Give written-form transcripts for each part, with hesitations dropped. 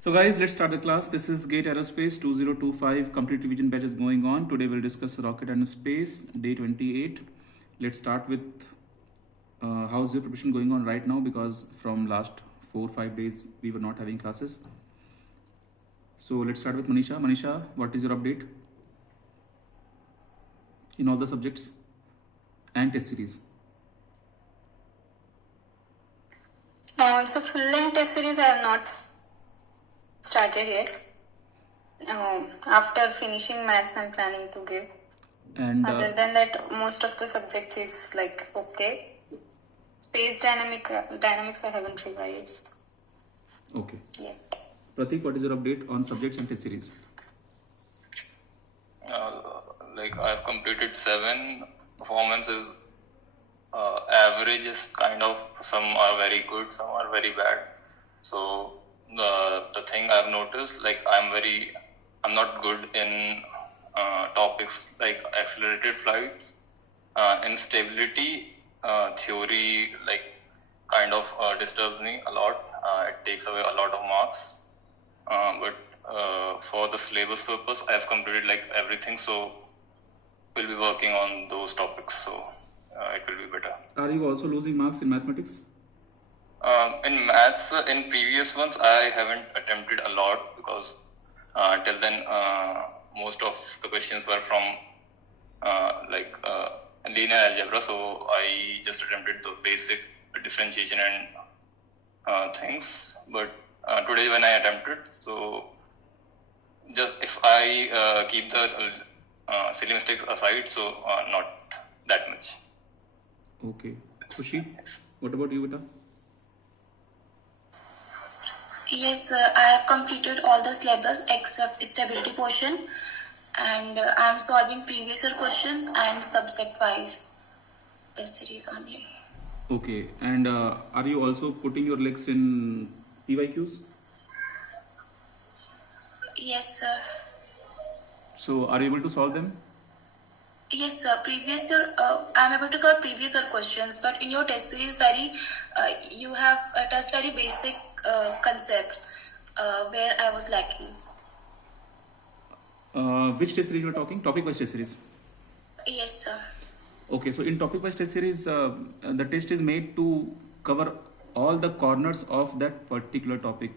So guys, let's start the class. This is GATE Aerospace 2025 complete revision batch is going on. Today we'll discuss rocket and space, day 28. Let's start with how's your preparation going on right now, because from last 4-5 days we were not having classes. So let's start with Manisha. Manisha, what is your update in all the subjects and test series? So full-length test series I have not started yet. After finishing maths, I'm planning to give. And other than that, most of the subjects is like okay. Space dynamics I haven't revised. Okay. Yet. Pratik, what is your update on subjects and test series? I have completed 7. Performance is average, is kind of, some are very good, some are very bad. So the thing I've noticed, like I'm not good in topics like accelerated flights, instability, theory, kind of disturbs me a lot. It takes away a lot of marks. But for the syllabus purpose, I have completed everything, so we'll be working on those topics, so it will be better. Are you also losing marks in mathematics? In maths, in previous ones, I haven't attempted a lot because till then most of the questions were from linear algebra, so I just attempted the basic differentiation and things. But today when I attempted, so just if I keep the silly mistakes aside, so not that much. Okay. Kushi, what about you, Beta? Yes, I have completed all the syllabus except stability portion, and I am solving previous year questions and subject-wise test series only. Okay, and are you also putting your legs in PYQs? Yes, sir. So, are you able to solve them? Yes, sir. Previous year, I am able to solve previous year questions, but in your test series, you have touched very basic concepts where I was lacking. Which test series you are talking? Topic-wise test series? Yes, sir. Okay, so in topic-wise test series, the test is made to cover all the corners of that particular topic.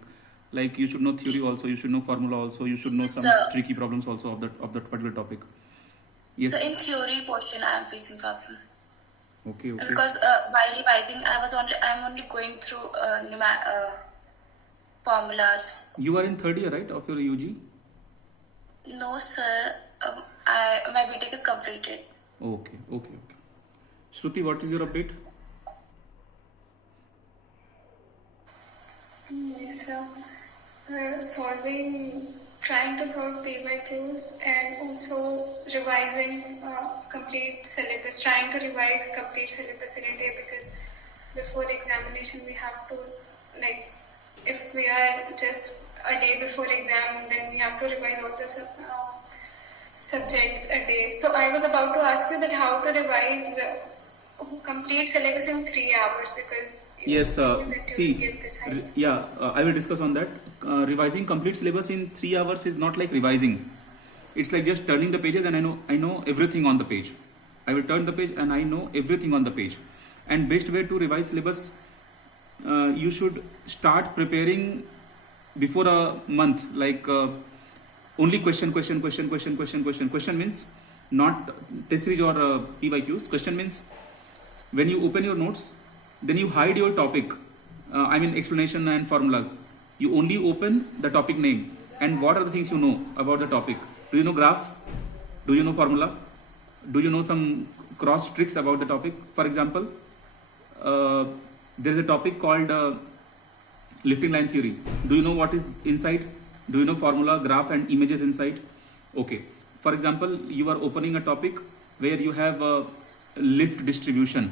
Like you should know theory also, you should know formula also, you should know some tricky problems also of that particular topic. Yes. So in theory portion, I am facing problem. Okay. Because while revising, I'm only going through formulas. You are in third year, right, of your UG? No, sir. My BTech is completed. Okay. Shruti, what is your update? Yes, sir. Trying to solve PYQs and also revising complete syllabus, trying to revise complete syllabus in a day, because before the examination we have to, if we are just a day before exam, then we have to revise all the subjects a day. So I was about to ask you that how to revise the complete syllabus in 3 hours, because yes, I will discuss on that. Revising complete syllabus in 3 hours is not like revising. It's like just turning the pages and I know everything on the page. I will turn the page and I know everything on the page. And best way to revise syllabus, you should start preparing before a month, only question. Question means not test series or PYQs. Question means when you open your notes, then you hide your topic, explanation and formulas. You only open the topic name and what are the things you know about the topic. Do you know graph? Do you know formula? Do you know some cross tricks about the topic? For example, there is a topic called lifting line theory. Do you know what is inside? Do you know formula, graph and images inside? Okay. For example, you are opening a topic where you have lift distribution,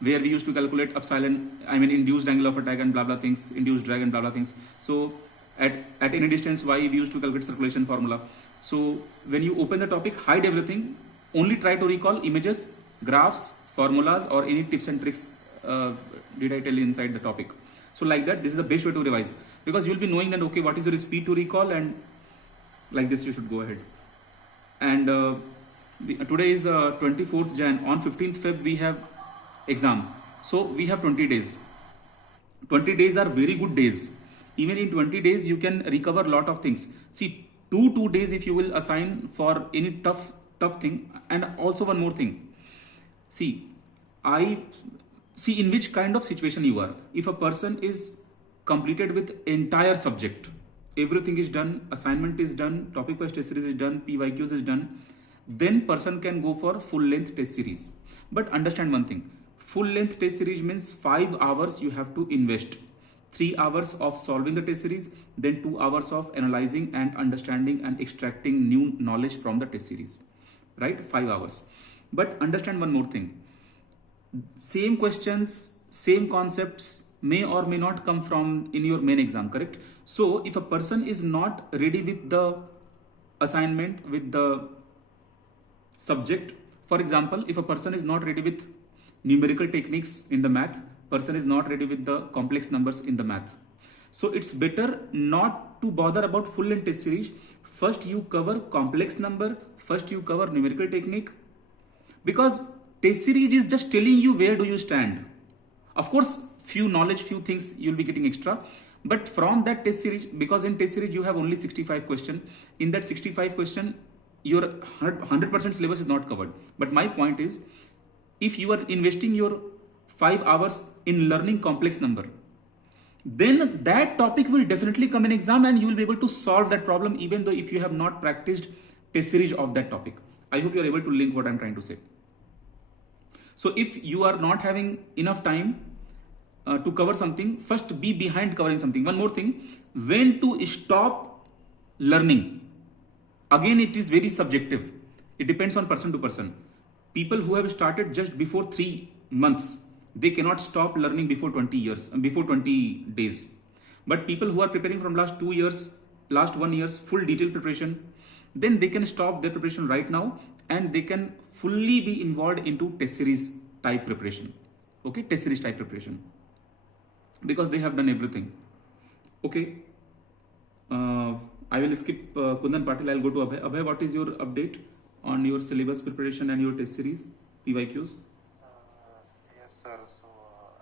where we used to calculate epsilon, induced angle of attack and blah blah things, induced drag and blah blah things. So at any distance y, we used to calculate circulation formula. So when you open the topic, hide everything, only try to recall images, graphs, formulas or any tips and tricks did I tell you inside the topic. So like that, this is the best way to revise. because you'll be knowing that, okay, what is your speed to recall, and like this you should go ahead. And today is 24th Jan. On 15th Feb we have exam. So we have 20 days. 20 days are very good days. Even in 20 days you can recover a lot of things. See, 2 days if you will assign for any tough thing. And also one more thing. See in which kind of situation you are. If a person is completed with entire subject, everything is done, assignment is done, topic wise test series is done, PYQs is done, then person can go for full length test series. But understand one thing, full length test series means 5 hours you have to invest. 3 hours of solving the test series, then 2 hours of analyzing and understanding and extracting new knowledge from the test series, right? 5 hours. But understand one more thing, same questions, same concepts may or may not come from in your main exam, correct? So if a person is not ready with the assignment, with the subject, for example, if a person is not ready with numerical techniques in the math, person is not ready with the complex numbers in the math, so it's better not to bother about full length test series. First you cover complex number, first you cover numerical technique, because test series is just telling you where do you stand. Of course, few knowledge, few things you'll be getting extra, but from that test series, because in test series you have only 65 question, in that 65 question your 100% syllabus is not covered. But my point is, if you are investing your 5 hours in learning complex number, then that topic will definitely come in exam and you will be able to solve that problem even though if you have not practiced test series of that topic. I hope you are able to link what I'm trying to say. So if you are not having enough time to cover something, first be behind covering something. One more thing, when to stop learning. Again, it is very subjective. It depends on person to person. People who have started just before 3 months, they cannot stop learning before 20 years, before 20 days. But people who are preparing from last 2 years, last 1 year's full detailed preparation, then they can stop their preparation right now and they can fully be involved into test series type preparation. Okay, test series type preparation, because they have done everything. Okay, I will skip Kundan Patil. I'll go to Abhay. Abhay, what is your update on your syllabus preparation and your test series PYQs? Yes, sir. So,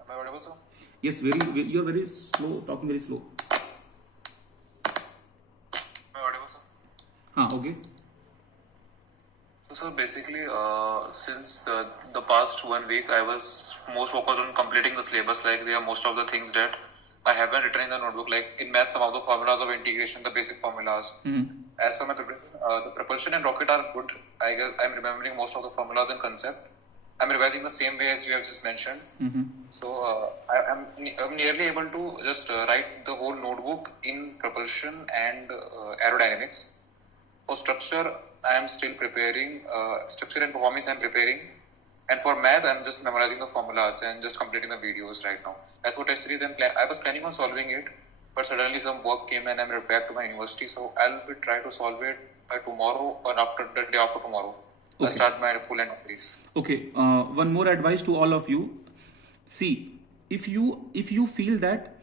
am I audible, sir? Yes, you're very slow, talking very slow. Am I audible, sir? Okay. So basically, since the past 1 week, I was most focused on completing the syllabus. Like there are most of the things that I haven't written in the notebook. Like in math, some of the formulas of integration, the basic formulas. As for my preparation, the propulsion and rocket are good. I guess I'm remembering most of the formulas and concept. I'm revising the same way as you have just mentioned. So I'm nearly able to just write the whole notebook in propulsion and aerodynamics. For structure, I am still preparing. Structure and performance I am preparing. And for math, I'm just memorizing the formulas and just completing the videos right now. As for test series, I was planning on solving it, but suddenly some work came and I'm back to my university. So I'll try to solve it by tomorrow or after the day after tomorrow. Okay. I'll start my full length series. Okay. One more advice to all of you. See, if you feel that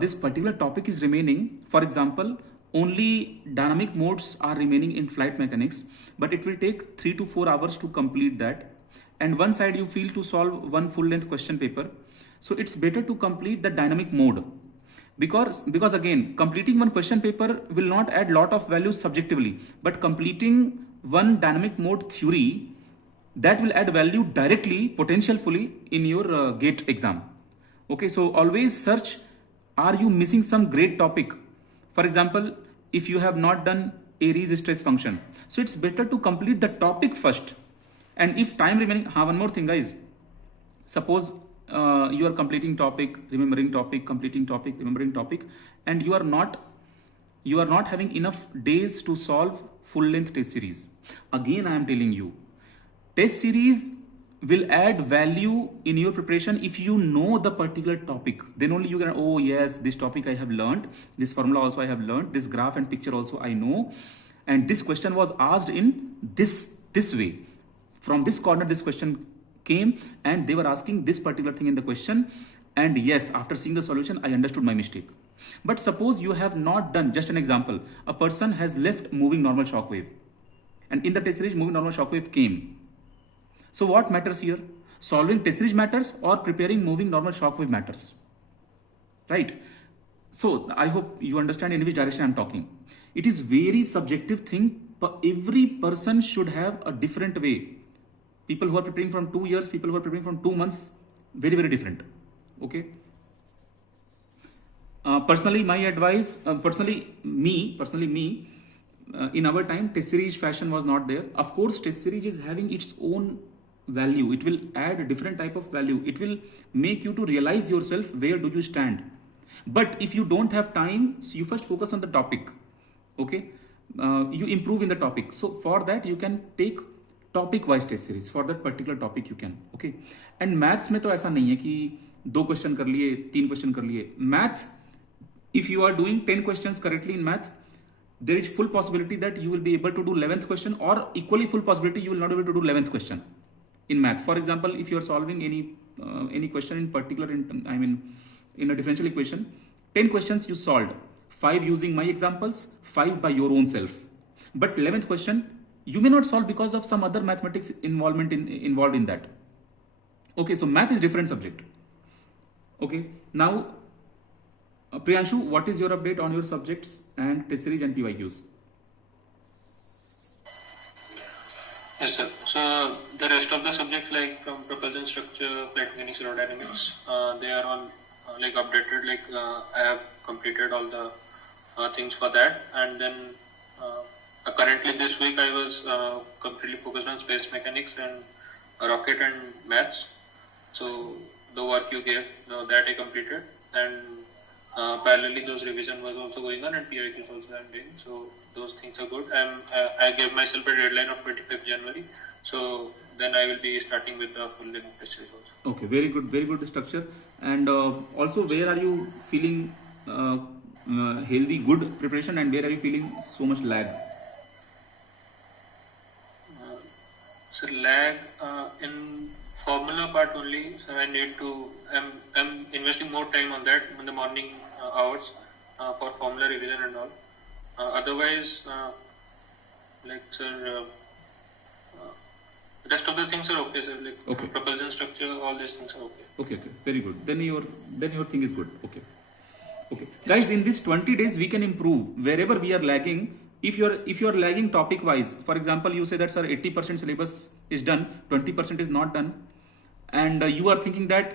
this particular topic is remaining, for example, only dynamic modes are remaining in flight mechanics, but it will take 3 to 4 hours to complete that. And one side you feel to solve one full length question paper. So it's better to complete the dynamic mode, because again, completing one question paper will not add lot of value subjectively, but completing one dynamic mode theory, that will add value directly, potentially in your GATE exam. Okay, so always search, are you missing some great topic? For example, if you have not done Aries stress function, so it's better to complete the topic first. And if time remaining, one more thing guys, suppose you are completing topic, remembering topic, completing topic, remembering topic, and you are not having enough days to solve full length test series. Again, I am telling you, test series will add value in your preparation if you know the particular topic. Then only you can, oh yes, this topic I have learned, this formula also I have learned, this graph and picture also I know, and this question was asked in this way. From this corner this question came and they were asking this particular thing in the question, and yes, after seeing the solution I understood my mistake. But suppose you have not done, just an example, a person has left moving normal shock wave, and in the test series moving normal shock wave came. So what matters here? Solving test series matters or preparing moving normal shock wave matters, right? So I hope you understand in which direction I'm talking. It is very subjective thing, but every person should have a different way. People who are preparing from 2 years, people who are preparing from 2 months, very, very different. Okay. Personally, my advice, personally me, in our time, test series fashion was not there. Of course, test series is having its own value. It will add a different type of value. It will make you to realize yourself where do you stand. But if you don't have time, so you first focus on the topic. Okay. You improve in the topic. So for that, you can take topic wise test series for that particular topic you can. Okay. And maths में तो ऐसा नहीं है कि 2 question कर लिए, 3 question कर लिए. Math, if you are doing 10 questions correctly in math, there is full possibility that you will be able to do 11th question, or equally full possibility you will not be able to do 11th question in math. For example, if you are solving any question in particular, in a differential equation, 10 questions you solved, 5 using my examples, 5 by your own self. But 11th question you may not solve because of some other mathematics involved in that. Okay, so math is different subject. Okay, now Priyanshu, what is your update on your subjects and test series and PYQs? Yes, sir. So the rest of the subjects, like from propulsion structure, flight mechanics, aerodynamics, they are all like updated. Like I have completed all the things for that, and then currently this week I was completely focused on space mechanics and rocket and maths. So the work you gave, that I completed, and parallelly those revision was also going on, and PYQs also I'm doing. So those things are good. I gave myself a deadline of 25th January. So then I will be starting with the full length test series also. Okay, very good structure. And also, where are you feeling healthy, good preparation, and where are you feeling so much lag? So lag in formula part only. So I need to. I'm investing more time on that in the morning hours for formula revision and all. Otherwise, like sir, rest of the things are okay, sir. Like Okay. propulsion structure, all these things are okay. Okay, very good. Then your thing is good. Okay. Guys, in this 20 days we can improve wherever we are lagging. If you're lagging topic wise, for example, you say that sir 80% syllabus is done, 20% is not done, and you are thinking that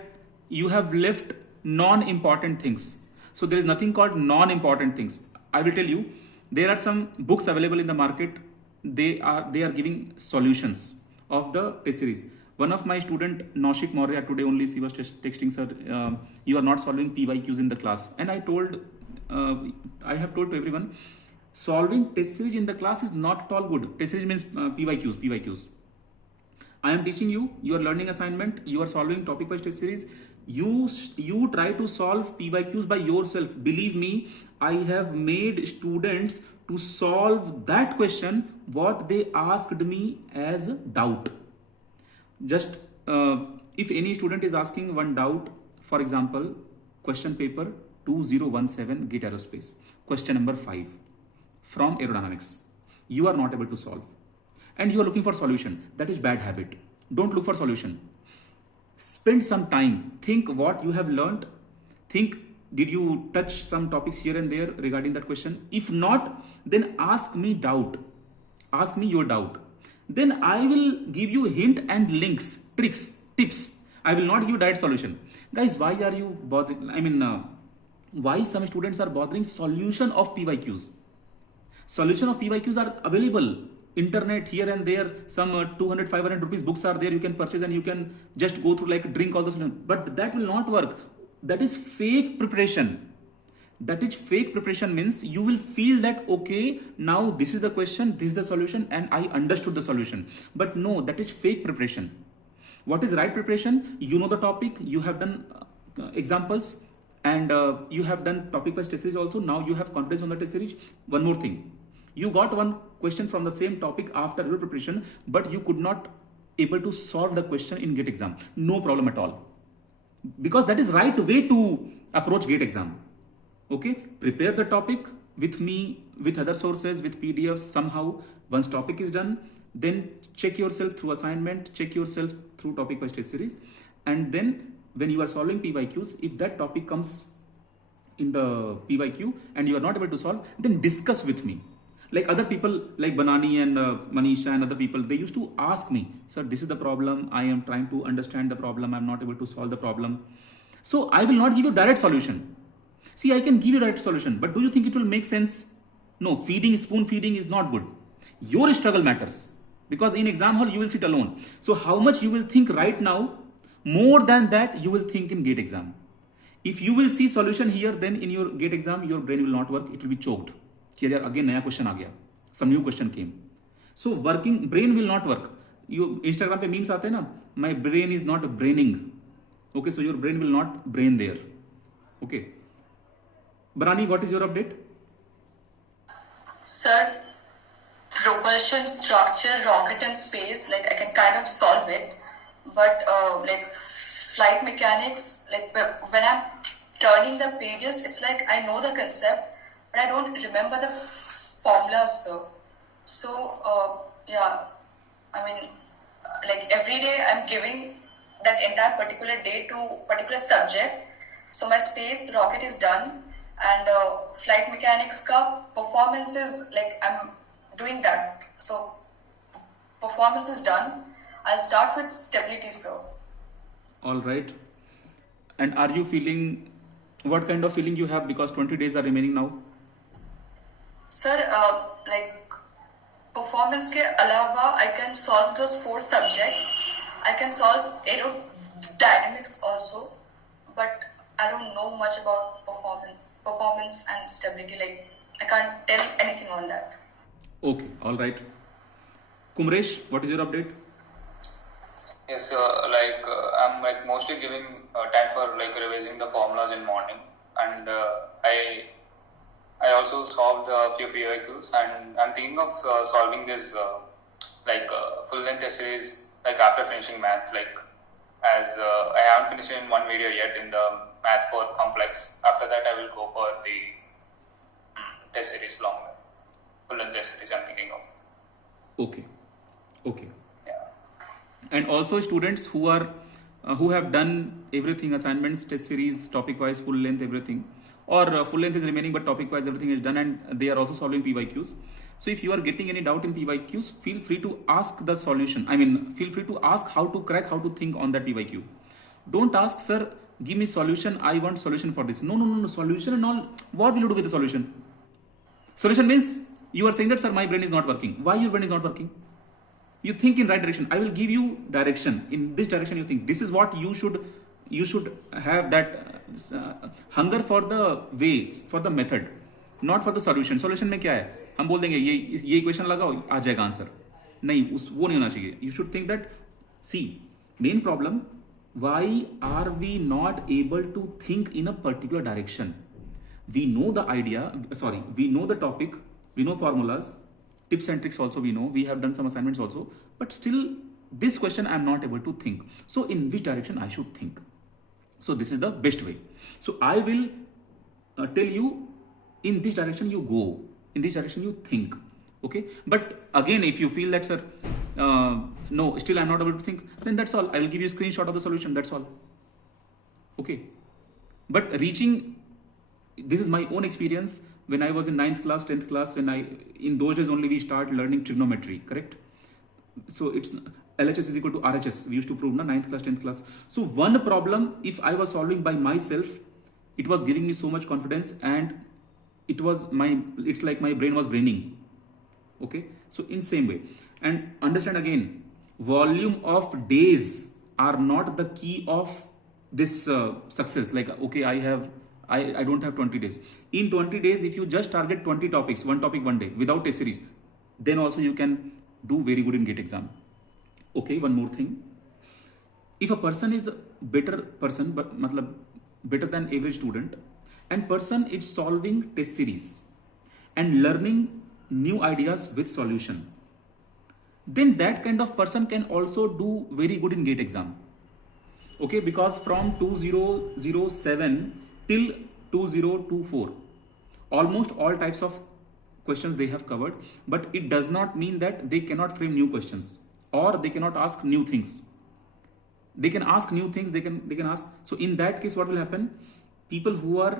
you have left non-important things. So there is nothing called non-important things. I will tell you, there are some books available in the market. They are giving solutions of the test series. One of my student, Naushik Maurya, today only she was texting, sir, you are not solving PYQs in the class. And I have told to everyone, solving test series in the class is not at all good. Test series means PYQs. I am teaching you, you are learning assignment, you are solving topic wise test series. You try to solve PYQs by yourself. Believe me, I have made students to solve that question what they asked me as doubt. Just if any student is asking one doubt, for example, question paper 2017 GATE Aerospace, question number 5 from aerodynamics, you are not able to solve and you are looking for solution. That is bad habit. Don't look for solution. Spend some time, think what you have learned, think did you touch some topics here and there regarding that question. If not, then ask me your doubt. Then I will give you hint and links, tricks, tips. I will not give direct solution. Guys, why are you bothering? Why some students are bothering solution of PYQs? Solution of PYQs are available. Internet here and there, some 200-500 rupees books are there. You can purchase and you can just go through like drink all those. But that will not work. That is fake preparation. Fake preparation means you will feel that okay, now this is the question, this is the solution, and I understood the solution. But no, that is fake preparation. What is right preparation? You know the topic, you have done examples, and you have done topic wise test series also. Now you have confidence on the test series. One more thing, you got one question from the same topic after your preparation, but you could not able to solve the question in GATE exam. No problem at all, because that is right way to approach GATE exam. Okay, prepare the topic with me, with other sources, with PDFs somehow. Once topic is done, then check yourself through assignment, check yourself through topic wise test series, and then when you are solving PYQs, if that topic comes in the PYQ and you are not able to solve, then discuss with me. Like other people like Banani and Manisha and other people, they used to ask me, sir, this is the problem, I am trying to understand the problem, I am not able to solve the problem. So I will not give you direct solution. See, I can give you direct solution, but do you think it will make sense? No, spoon feeding is not good. Your struggle matters, because in exam hall you will sit alone. So how much you will think right now, more than that you will think in GATE exam. If you will see solution here, then in your GATE exam your brain will not work, it will be choked. Here again naya question aa gaya, some new question came. So working brain will not work. You Instagram pe memes aate na, my brain is not braining. Okay, so your brain will not brain there. Okay, Barani, what is your update? Sir, propulsion structure, rocket and space, like I can kind of solve it, but like flight mechanics, like when I'm turning the pages, it's like I know the concept, but I don't remember the formulas, sir. So yeah, I mean, like every day I'm giving that entire particular day to particular subject. So my space rocket is done, and flight mechanics ka performance is like I'm doing that. So performance is done. I'll start with stability, sir. All right. And are you feeling, what kind of feeling you have, because 20 days are remaining now? Sir, like performance ke alawa, I can solve those 4 subjects. I can solve aerodynamics also, but I don't know much about performance and stability. Like I can't tell anything on that. Okay, all right. Kumresh, what is your update? Yes, I'm like mostly giving time for like revising the formulas in morning, and I also solved a few PYQs, and I'm thinking of solving this full length test series like after finishing math, like as I haven't finished in one video yet in the math 4 complex. After that I will go for the test series long full length test series I'm thinking of. Okay. And also students who are who have done everything, assignments, test series, topic wise, full length, everything, or full length is remaining but topic wise everything is done, and they are also solving PYQs. So if you are getting any doubt in PYQs, feel free to ask the solution. I mean, feel free to ask how to crack, how to think on that PYQ. Don't ask, sir, give me solution, I want solution for this. No, solution and all. What will you do with the solution? Solution means you are saying that, sir, my brain is not working. Why your brain is not working? You think in right direction. I will give you direction. In this direction you think. This is what you should have, that hunger for the way, for the method, not for the solution. Solution में क्या है? हम बोल देंगे ये equation लगाओ, आ जाएगा answer. नहीं, वो नहीं होना चाहिए. You should think that, see, main problem, why are we not able to think in a particular direction? We know the idea, we know the topic, we know formulas, tips and tricks also we know, we have done some assignments also, but still this question I am not able to think. So in which direction I should think? So this is the best way. So I will tell you, in this direction you go, in this direction you think. Okay, but again, if you feel that, sir, no, still I'm not able to think, then that's all. I will give you a screenshot of the solution, that's all. Okay, but reaching, this is my own experience. When I was in 9th class, 10th class, in those days only we start learning trigonometry, correct? So it's LHS is equal to RHS. We used to prove na 9th class, 10th class. So one problem, if I was solving by myself, it was giving me so much confidence, and it's like my brain was braining. Okay, so in same way, and understand again, volume of days are not the key of this success. Like, okay, I don't have 20 days. In 20 days, if you just target 20 topics, one topic one day without test series, then also you can do very good in GATE exam. Okay, one more thing. If a person is a better person, but better than average student, and person is solving test series and learning new ideas with solution, then that kind of person can also do very good in GATE exam. Okay, because from 2007 till 2024. Almost all types of questions they have covered, but it does not mean that they cannot frame new questions or they cannot ask new things. They can ask new things, they can ask. So in that case, what will happen? People who are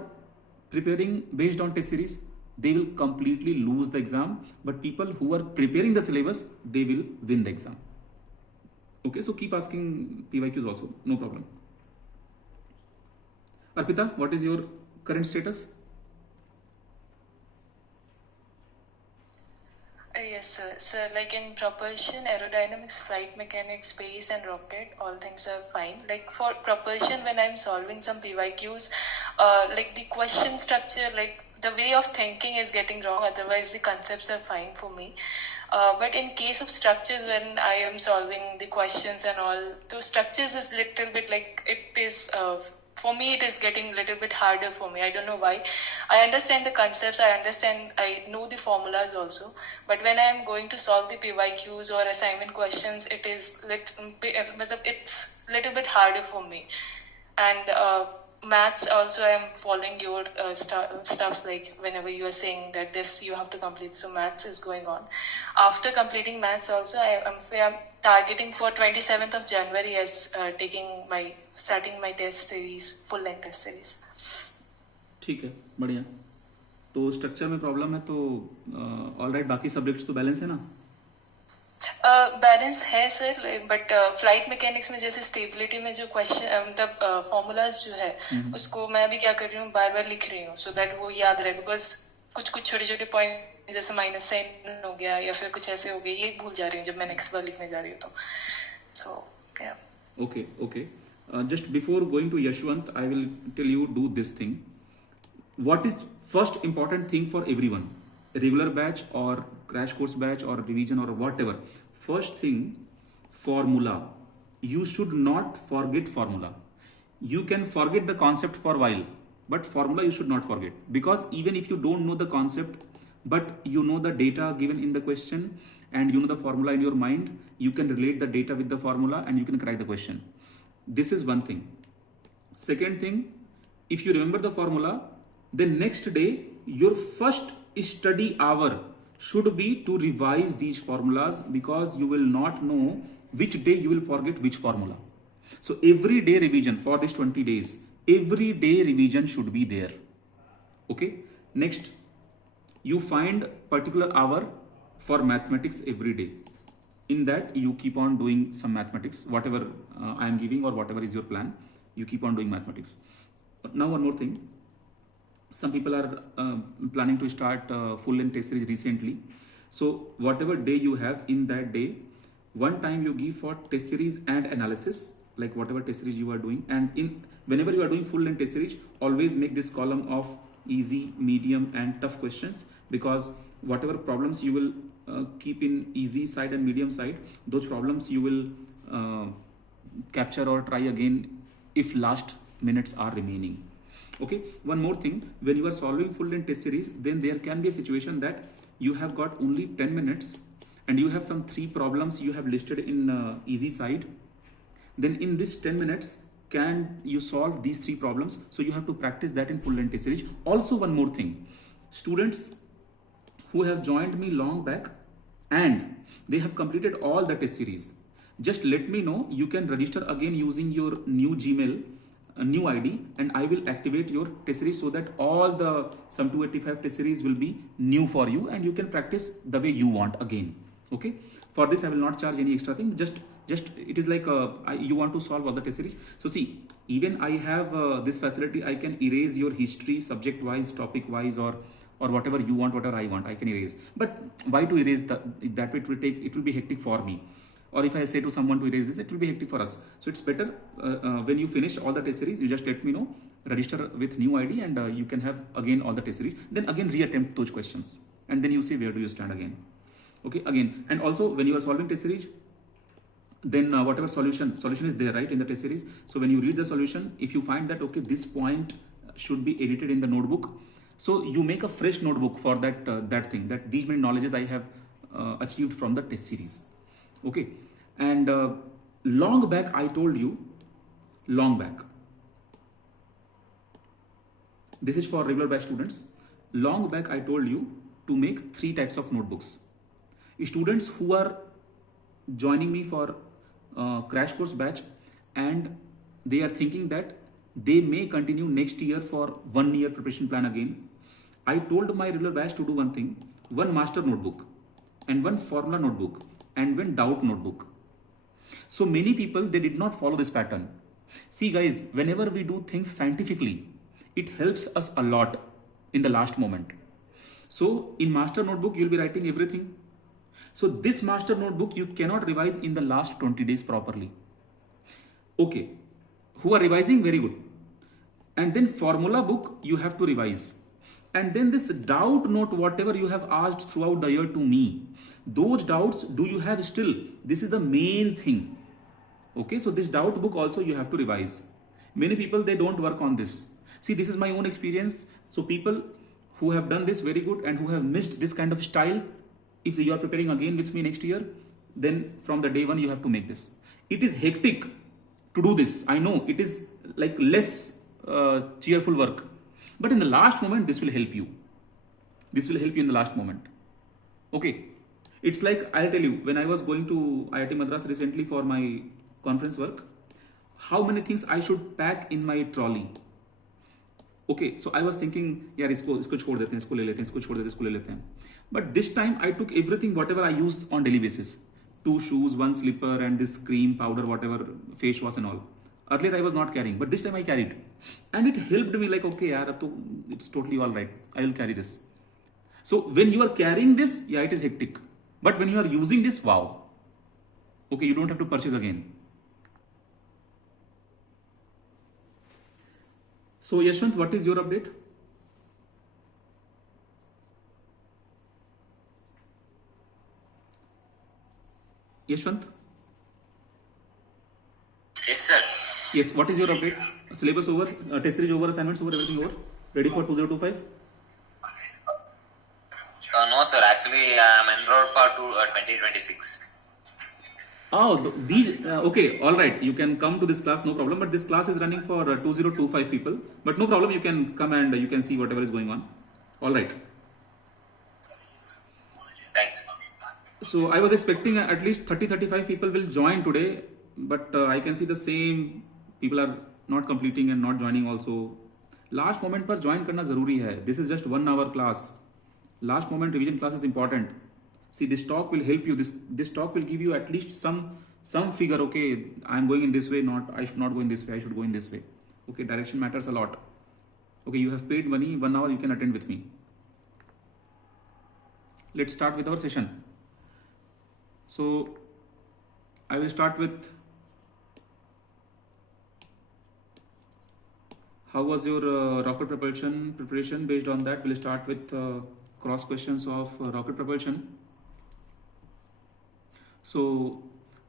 preparing based on test series, they will completely lose the exam, but people who are preparing the syllabus, they will win the exam. Okay, so keep asking PYQs also, no problem. Arpita, what is your current status? Yes, sir. So, like in propulsion, aerodynamics, flight mechanics, space, and rocket, all things are fine. Like for propulsion, when I'm solving some PYQs, like the question structure, like the way of thinking is getting wrong. Otherwise, the concepts are fine for me. But in case of structures, when I am solving the questions and all, those structures is little bit like it is. For me, it is getting a little bit harder for me. I don't know why. I understand the concepts. I know the formulas also. But when I am going to solve the PYQs or assignment questions, it's little bit harder for me. And maths also, I am following your stuffs, like whenever you are saying that this you have to complete. So maths is going on. After completing maths also, I'm targeting for 27th of January as starting my test series, full length test series. ठीक है, बढ़िया. तो structure में problem है तो alright, बाकी subjects तो balance है ना? बैलेंस है सर, बट फ्लाइट मैकेनिक्स में जैसे स्टेबिलिटी में जो क्वेश्चन मतलब फॉर्मूलाज जो है उसको मैं अभी क्या कर रही हूँ, बार बार लिख रही हूँ सो दैट वो याद रहे. बिकॉज कुछ छोटे छोटे पॉइंट जैसे माइनस साइन हो गया या फिर कुछ ऐसे हो गए, ये भूल जा रही हूँ जब मैं नेक्स्ट बार लिखने जा रही हूँ तो. सो या Okay. Just before going to Yashwant, I will tell you, do this thing. What is first important thing for everyone, regular batch or crash course batch or revision or whatever? First thing, formula. You should not forget formula. You can forget the concept for a while, but formula you should not forget, because even if you don't know the concept but you know the data given in the question and you know the formula in your mind, you can relate the data with the formula and you can crack the question. This is one thing. Second thing, if you remember the formula, then next day your first study hour should be to revise these formulas, because you will not know which day you will forget which formula. So every day revision for this 20 days, every day revision should be there. Okay. Next, you find particular hour for mathematics every day. In that you keep on doing some mathematics, whatever I am giving or whatever is your plan, you keep on doing mathematics. Now one more thing, some people are planning to start full length test series recently. So whatever day you have, in that day one time you give for test series and analysis, like whatever test series you are doing. And whenever you are doing full length test series, always make this column of easy, medium and tough questions, because whatever problems you will keep in easy side and medium side, those problems you will capture or try again if last minutes are remaining. Okay. One more thing, when you are solving full length test series, then there can be a situation that you have got only 10 minutes and you have some 3 problems you have listed in easy side. Then in this 10 minutes, can you solve these 3 problems? So you have to practice that in full length test series. Also one more thing, students who have joined me long back and they have completed all the test series, just let me know. You can register again using your new Gmail, new ID, and I will activate your test series so that all the some 285 test series will be new for you and you can practice the way you want again. Okay. For this I will not charge any extra thing. Just it is like you want to solve all the test series. So see, even I have this facility. I can erase your history subject wise, topic wise, or whatever you want, whatever I want, I can erase. But why to erase that way? It will be hectic for me. Or if I say to someone to erase this, it will be hectic for us. So it's better when you finish all the test series, you just let me know, register with new ID, and you can have again all the test series. Then again reattempt those questions, and then you see where do you stand again. Okay, again. And also when you are solving test series, then whatever solution is there, right, in the test series. So when you read the solution, if you find that okay, this point should be edited in the notebook, so you make a fresh notebook for that thing, that these many knowledges I have achieved from the test series. Okay. And long back I told you, long back, This is for regular batch students. Long back I told you to make 3 types of notebooks. Students who are joining me for crash course batch and they are thinking that they may continue next year for 1 year preparation plan again. I told my regular batch to do one thing, one master notebook and one formula notebook and one doubt notebook. So many people, they did not follow this pattern. See guys, whenever we do things scientifically, it helps us a lot in the last moment. So in master notebook, you'll be writing everything. So this master notebook, you cannot revise in the last 20 days properly. Okay, who are revising, very good. And then formula book, you have to revise. And then this doubt note, whatever you have asked throughout the year to me, those doubts, do you have still? This is the main thing. Okay, so this doubt book also you have to revise. Many people, they don't work on this. See, this is my own experience. So people who have done this very good and who have missed this kind of style, if you are preparing again with me next year, then from the day one you have to make this. It is hectic to do this. I know it is like less cheerful work. But in the last moment, this will help you. This will help you in the last moment. Okay. It's like, I'll tell you, when I was going to IIT Madras recently for my conference work, how many things I should pack in my trolley. Okay, so I was thinking, यार इसको छोड़ देते हैं, इसको ले लेते हैं, इसको छोड़ देते हैं, इसको ले लेते हैं. But this time I took everything, whatever I use on daily basis. 2 shoes, 1 slipper and this cream, powder, whatever, face wash and all. Earlier I was not carrying, but this time I carried. And it helped me like, okay, yaar, it's totally all right. I will carry this. So when you are carrying this, yeah, it is hectic. But when you are using this, wow. Okay, you don't have to purchase again. So Yashwant, what is your update? Yashwant? Yes, sir. Yes, what is your update? Syllabus over, test series over, assignments over, everything over? Ready for 2025? No, sir. Actually, I am enrolled for 2026. Oh, these, okay, all right. You can come to this class, no problem. But this class is running for 2025 people. But no problem, you can come and you can see whatever is going on. All right. Thanks. So I was expecting at least 30-35 people will join today. But I can see the same people are not completing and not joining also. Last moment पर join करना ज़रूरी है. This is just 1 hour class. Last moment revision class is important. See, this talk will help you. This talk will give you at least some figure. Okay, I am going in this way. I should not go in this way. I should go in this way. Okay, direction matters a lot. Okay, you have paid money. 1 hour you can attend with me. Let's start with our session. So I will start with how was your rocket propulsion preparation. Based on that, we'll start with cross questions of rocket propulsion. So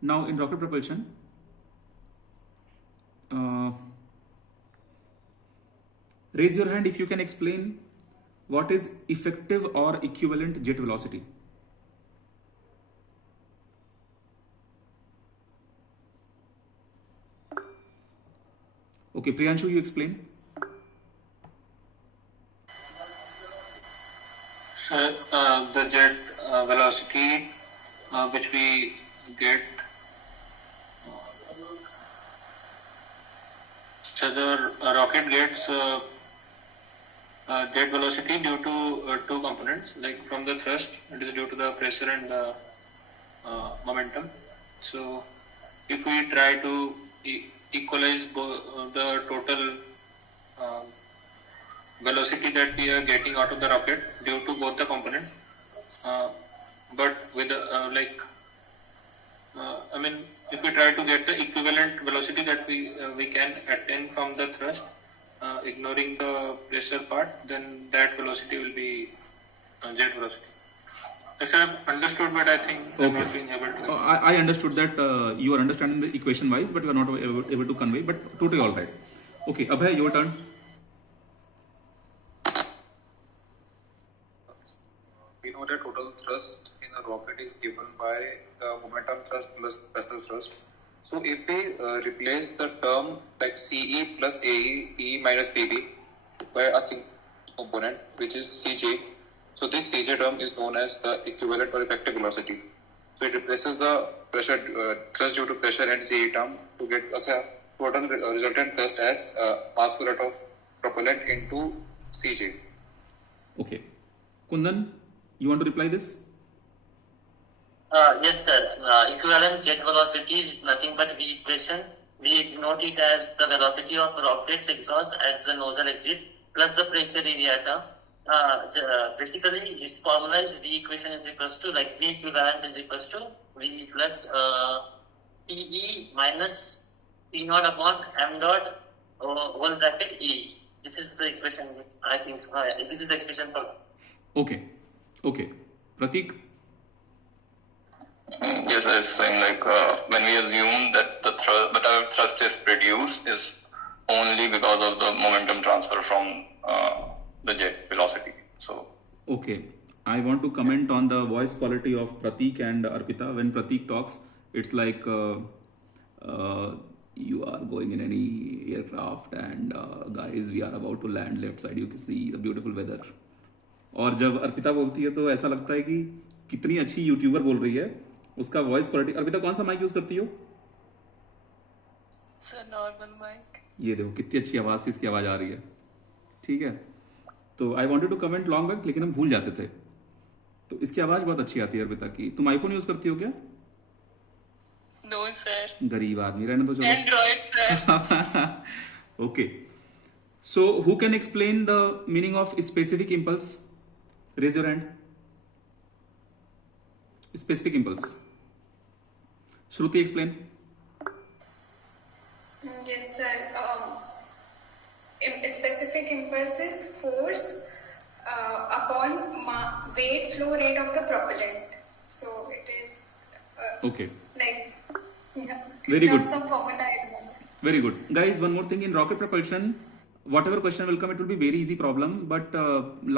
now in rocket propulsion, raise your hand if you can explain what is effective or equivalent jet velocity. Okay, Priyanshu, you explain. So the jet velocity which we get, so the rocket gets jet velocity due to 2 components, like from the thrust, it is due to the pressure and the momentum. So if we try to equalize the total velocity that we are getting out of the rocket due to both the components, but with I mean, if we try to get the equivalent velocity that we can attain from the thrust, ignoring the pressure part, then that velocity will be jet velocity. I have understood, but I think I'm not being able to. I understood that you are understanding the equation wise, but you are not able to convey. But totally all right. Okay, Abhay, your turn. We know that total thrust in a rocket is given by the momentum thrust plus pressure thrust. So if we replace the term like CE plus AE, PE minus PB, by a single component, which is Cj. So this Cj term is known as the equivalent or effective velocity. So it replaces the pressure thrust due to pressure and Ca term to get us a total resultant thrust as mass per of propellant into Cj. Okay. Kundan, you want to reply this? Yes, sir. Equivalent jet velocity is nothing but V equation. We denote it as the velocity of rocket's exhaust at the nozzle exit plus the pressure area term. Basically, its formula is V equation is equals to like V equivalent is equals to V plus PE minus P naught upon M dot whole bracket E. This is the equation. I think this is the expression for. Okay. Okay. Pratik? Yes, I was saying like when we assume that the whatever thrust is produced is only because of the momentum transfer from the jet velocity. So Okay. I want to comment on the voice quality of Pratik and Arpita. When Pratik talks, it's like you are going in any aircraft and guys, we are about to land left side. You can see the beautiful weather. और जब अर्पिता बोलती है तो ऐसा लगता है कि कितनी अच्छी यूट्यूबर बोल रही है. उसका वॉइस क्वालिटी. अर्पिता कौन सा माइक यूज करती हो? Sir normal mic. ये देखो कितनी अच्छी आवाज से इसकी आवाज आ रही है. ठीक है. तो I wanted to comment long back लेकिन हम भूल जाते थे. तो इसकी आवाज बहुत अच्छी आती है अर्पिता की. तुम आईफोन यूज करती हो क्या? No sir. गरीब आदमी रहने तो चलो. Android sir. Okay. So who can explain the meaning of specific impulse? Raise your hand. Specific impulse. Shruti explain. Yes, sir. Specific impulse is force upon weight flow rate of the propellant. So it is Okay. like Very good. Some formula I remember. Very good. Guys, one more thing. In rocket propulsion, whatever question will come, it will be very easy problem. But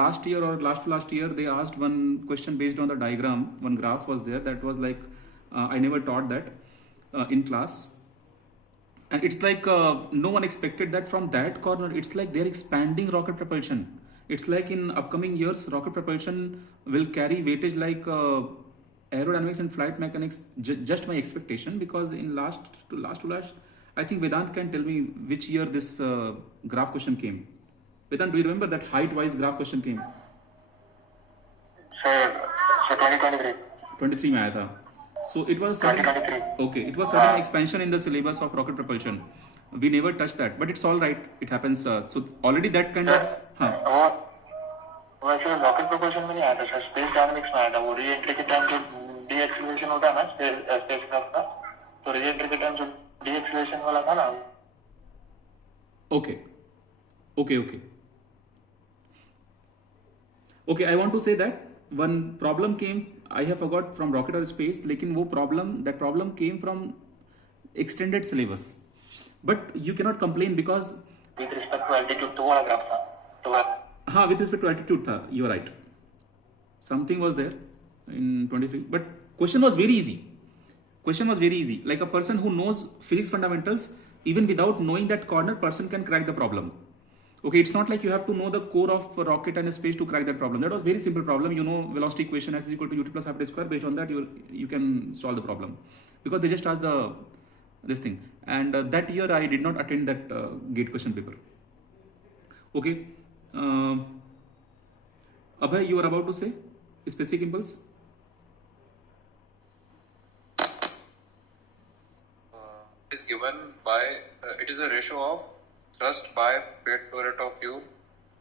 last year or last to last year, they asked one question based on the diagram. One graph was there that was like, I never taught that in class. And it's like no one expected that from that corner. It's like they're expanding rocket propulsion. It's like in upcoming years, rocket propulsion will carry weightage like aerodynamics and flight mechanics. Just my expectation, because in last to last, I think Vedant can tell me which year this graph question came. Vedant, do you remember that height-wise graph question came? Sir, 2023. 23 में आया था. So it was sudden, okay. It was sudden expansion in the syllabus of rocket propulsion. We never touched that, but it's all right. It happens. So already that kind of. वैसे rocket propulsion में नहीं आया था sir, space dynamics में आया था. वो re entry के टाइम जो डी एक्सीलरेशन होता है ना स्पेसक्राफ्ट का, तो री एंट्री के टाइम जो डी एक्सीलरेशन वाला था ना. Okay. I want to say that one problem came. I have forgot from rocket or space. लेकिन वो that problem came from extended syllabus. But you cannot complain because. With respect to altitude, तो वाला graph था. तो हाँ, with respect to altitude था. You are right. Something was there in 23. But question was very easy. Like a person who knows physics fundamentals, even without knowing that corner, person can crack the problem. Okay, it's not like you have to know the core of a rocket and a space to crack that problem. That was very simple problem. You know velocity equation S is equal to ut plus half d square. Based on that, you can solve the problem. Because they just asked this thing. And that year I did not attend that GATE question paper. Okay. Abhay, you were about to say specific impulse? Is given by, it is a ratio of thrust by weight flow rate of fuel,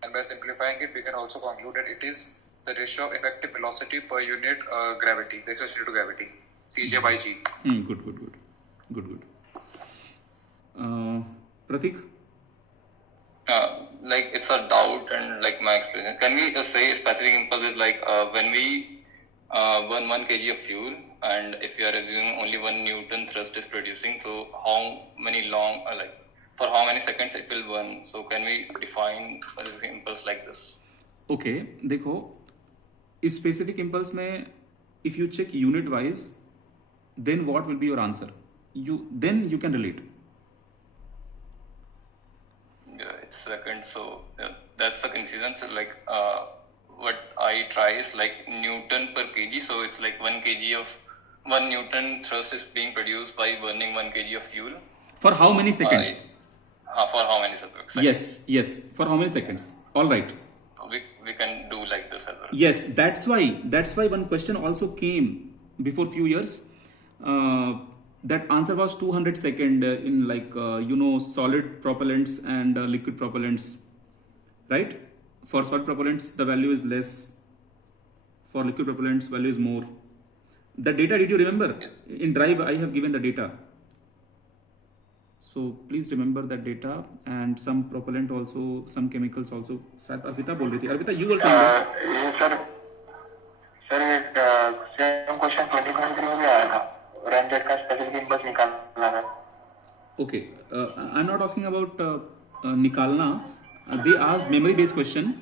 and by simplifying it we can also conclude that it is the ratio of effective velocity per unit gravity, the acceleration to gravity, Cj by G. Good. Pratik? like it's a doubt and like my experience. Can we say specific impulse is like when we burn 1 kg of fuel, and if you are assuming only 1 Newton thrust is producing, so how many for how many seconds it will burn? So can we define specific impulse like this? Okay, देखो इस specific impulse में if you check unit wise, then what will be your answer? Then you can relate. Yeah, it's seconds, so yeah. that's the confusion. So like what I try is like Newton per kg. So it's like 1 Newton thrust is being produced by burning 1 kg of fuel. For how many seconds? For how many seconds? Yes. For how many seconds? All right. We can do like this as well. Yes, that's why one question also came before few years. That answer was 200 second in like solid propellants and liquid propellants, right? For solid propellants the value is less, for liquid propellants value is more. The data, did you remember? Yes. In drive I have given the data, so please remember that data. And some propellant also, some chemicals also. शायद अर्पिता बोल रही थी. Arpita, you also sir same question 2023 में भी आया था, रेंजेट का specific impulse निकालना था. Okay, I'm not asking about nikalna. They asked memory based question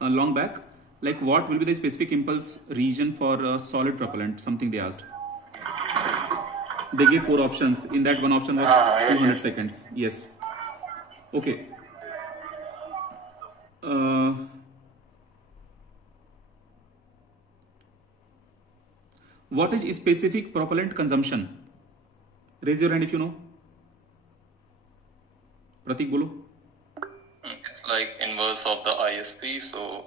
long back, like what will be the specific impulse region for solid propellant, something they asked. They gave 4 options. In that, one option was 200 seconds. Yes. Okay. What is specific propellant consumption? Raise your hand if you know. Pratik, bolo. It's like inverse of the ISP. So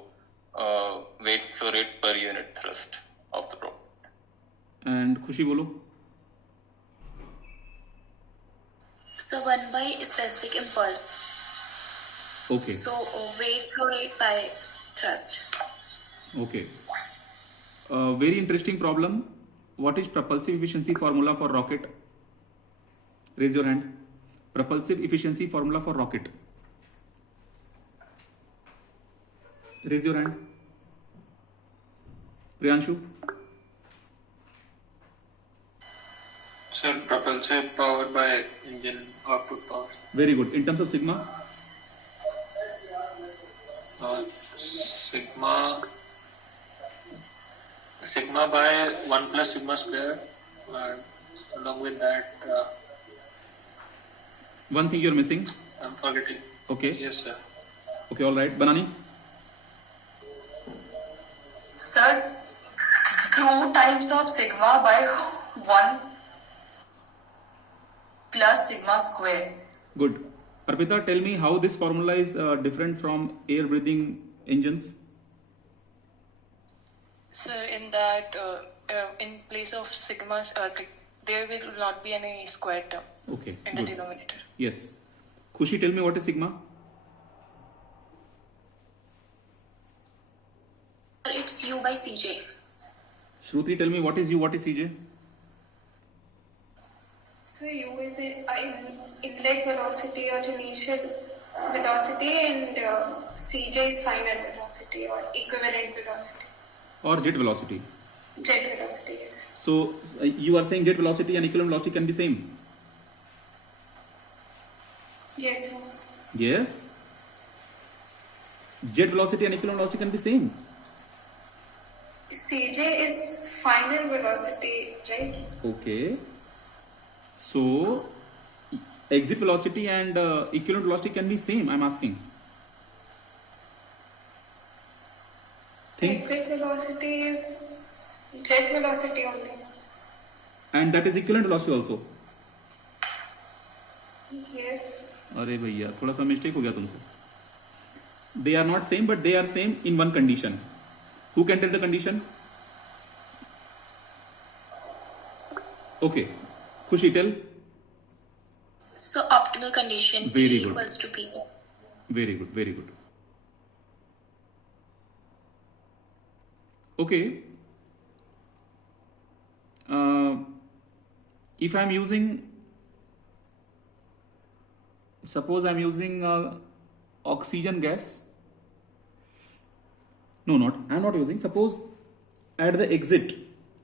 weight flow rate per unit thrust of the propellant. And Khushi, bolo. So 1 by specific impulse. Okay. So weight flow rate by thrust. Okay. Very interesting problem. What is propulsive efficiency formula for rocket? Raise your hand. Propulsive efficiency formula for rocket. Raise your hand. Priyanshu. Sir, propulsive power by engine output power. Very good. In terms of sigma? Sigma by 1 plus sigma square. Along with that, One thing you're missing. I'm forgetting. Okay. Yes, sir. Okay, all right. Banani? Sir, 2 times of sigma by 1 plus sigma square. Good. Arpita, tell me how this formula is different from air breathing engines. Sir, in that, in place of sigma, there will not be any square term Okay. in the denominator. Yes. Khushi, tell me what is sigma? It's U by Cj. Shruti, tell me what is U, what is CJ? So U is inlet velocity or initial velocity, and Cj is final velocity or equivalent velocity. Or jet velocity. Jet velocity, yes. So you are saying jet velocity and equivalent velocity can be same? Yes. Yes. Jet velocity and equivalent velocity can be same. Cj is final velocity, right? Okay. So exit velocity and equivalent velocity can be same, I'm asking. Think. Exit velocity is jet velocity only. And that is equivalent velocity also. Yes. अरे भैया थोड़ा सा mistake हो गया तुमसे. They are not same, but they are same in one condition. Who can tell the condition? Okay. Khushi, tell. So optimal condition Very P good. equals to P. Very good, very good. Okay. If I am using, suppose I am using oxygen gas. No, I am not using. Suppose at the exit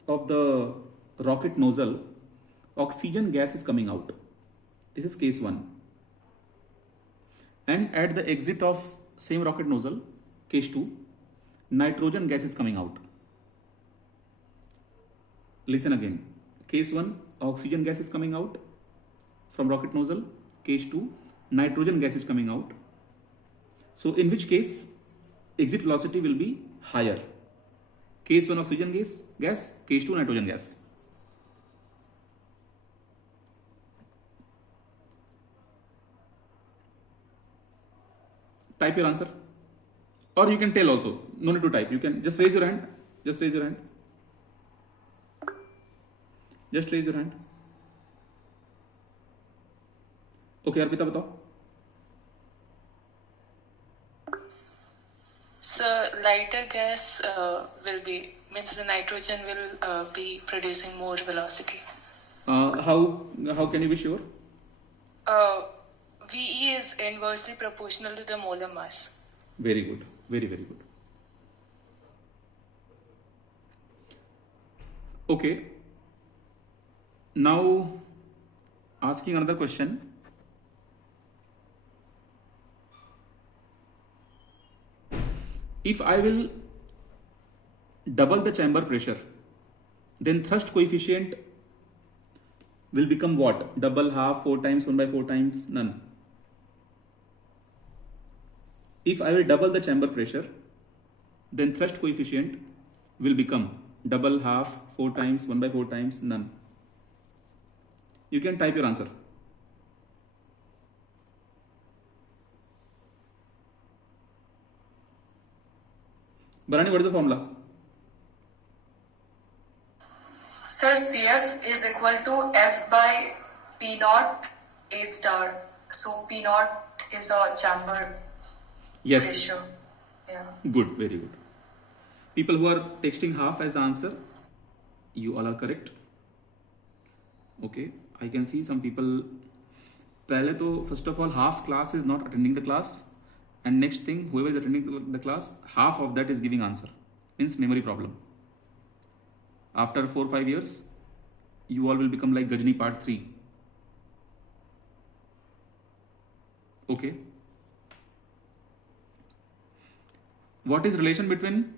of the rocket nozzle, oxygen gas is coming out. This is case 1. And at the exit of same rocket nozzle, case 2, nitrogen gas is coming out. Listen again. Case 1, oxygen gas is coming out from rocket nozzle. Case 2, nitrogen gas is coming out. So in which case exit velocity will be higher? Case 1 oxygen gas, case 2 nitrogen gas. Type your answer, or you can tell also, no need to type, you can just raise your hand, just raise your hand, just raise your hand. Okay, Arpita, batao. So lighter gas will be, means the nitrogen will be producing more velocity. How can you be sure? VE is inversely proportional to the molar mass. Very good, very good. Okay, now asking another question. If I will double the chamber pressure, then thrust coefficient will become what? Double, half, 4 times, 1 by 4 times, none. If I will double the chamber pressure, then thrust coefficient will become double, half, 4 times, 1 by 4 times, none. You can type your answer. Barani, what is the formula? Sir, CF is equal to F by P naught A star. So P naught is a chamber ratio. Yeah. Good, very good. People who are texting half as the answer, you all are correct. Okay, I can see some people. Pehle to, first of all, half class is not attending the class, and next thing, whoever is attending the class, half of that is giving answer. Means memory problem. After 4-5 years, you all will become like Gajni part 3. Okay. What is relation between,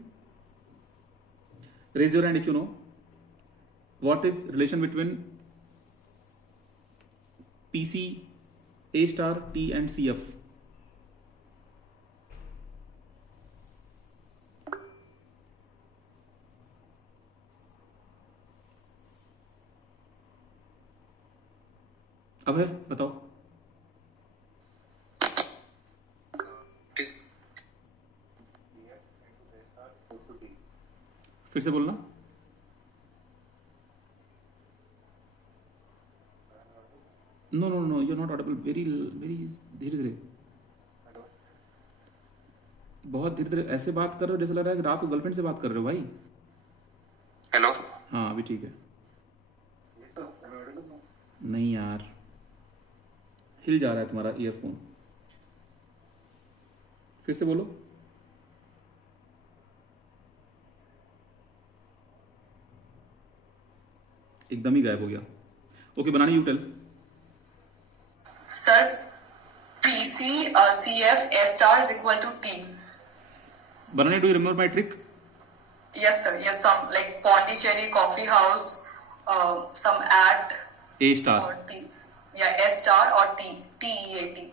raise your hand if you know, what is relation between PC, A star, T and CF? अब है बताओ. फिर से बोलना. No, you're not audible. Very धीरे धीरे, बहुत धीरे धीरे ऐसे बात कर रहे हो जैसे लग रहा है कि रात को गर्लफ्रेंड से बात कर रहे हो भाई. हेलो. हाँ अभी ठीक है. नहीं यार, हिल जा रहा है तुम्हारा ईयरफोन. फिर से बोलो. एकदम ही गायब हो गया. Okay Banani, you tell. Sir, PC CF S star is equal to T. Banani, do you remember my trick? Yes, sir. Yes, some like Pondicherry Coffee House, some at A star. or T. Yeah, S star or T. TEAT.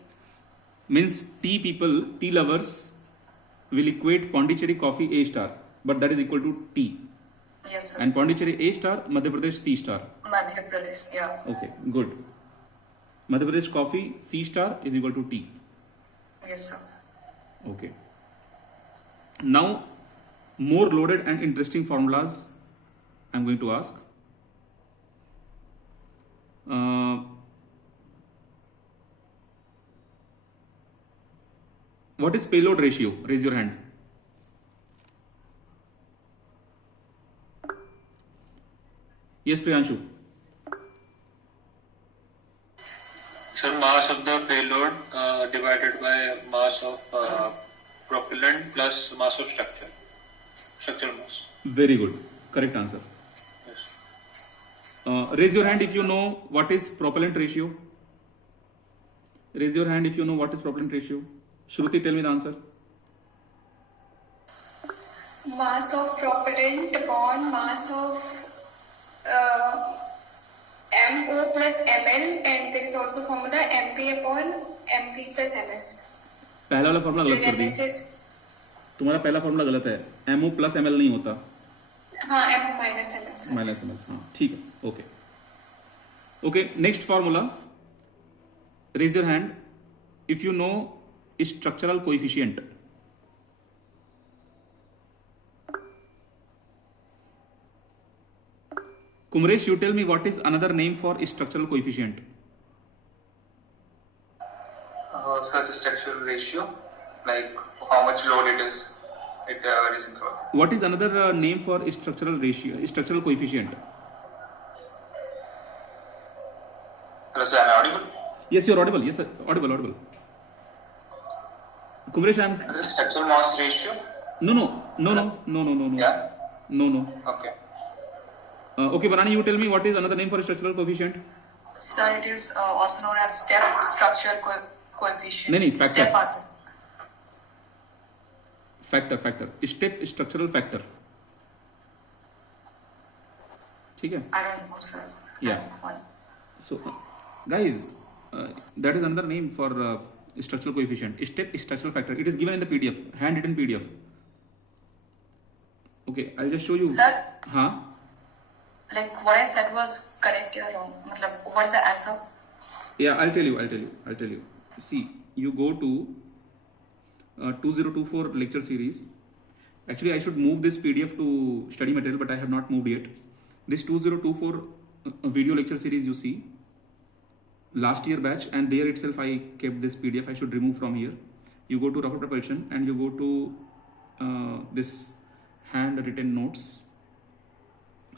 Means T people, T lovers will equate Pondicherry coffee A star, but that is equal to T. Yes, sir. And Pondicherry A star, Madhya Pradesh C star. Madhya Pradesh, yeah. Okay, good. Madhya Pradesh coffee C star is equal to T. Yes, sir. Okay. Now, more loaded and interesting formulas I am going to ask. What is payload ratio? Raise your hand. Yes, Priyanshu. So mass of the payload divided by mass of propellant plus mass of structural mass. Very good. Correct answer. Yes. Raise your hand if you know what is propellant ratio. Raise your hand if you know what is propellant ratio. Shruti, tell me the answer. Mass of propellant upon mass of MO plus ML, and there is also formula MP upon MP plus MS. पहला वाला formula गलत कर दी, तुम्हारा पहला formula गलत है, MO plus ML नहीं होता, हाँ MO माइनस ML, हाँ ठीक है, okay okay. Next formula, raise your hand if you know structural coefficient. Kumresh, you tell me what is another name for structural coefficient? Such a structural ratio, like how much load it is. It varies in growth. What is another name for structural ratio, structural coefficient? Hello, sir, am I audible? Yes, you're audible. Yes, sir. Audible. Kumresh, I'm. Is it structural mass ratio? No. Yeah. No. Okay. Okay, Banani, you tell me what is another name for structural coefficient? Sir, it is also known as step structural coefficient. No, factor. Step path. Factor. Step structural factor. ठीक है? I don't know, sir. Yeah. So, guys, that is another name for structural coefficient. Step structural factor. It is given in the PDF, handwritten PDF. Okay, I'll just show you. Sir? Huh? Like what I said was correct or wrong? Matlab, what's the answer? Yeah, I'll tell you. See, you go to 2024 lecture series. Actually, I should move this PDF to study material, but I have not moved yet. This 2024 video lecture series you see, last year batch, and there itself I kept this PDF. I should remove from here. You go to rocket propulsion and you go to this handwritten notes.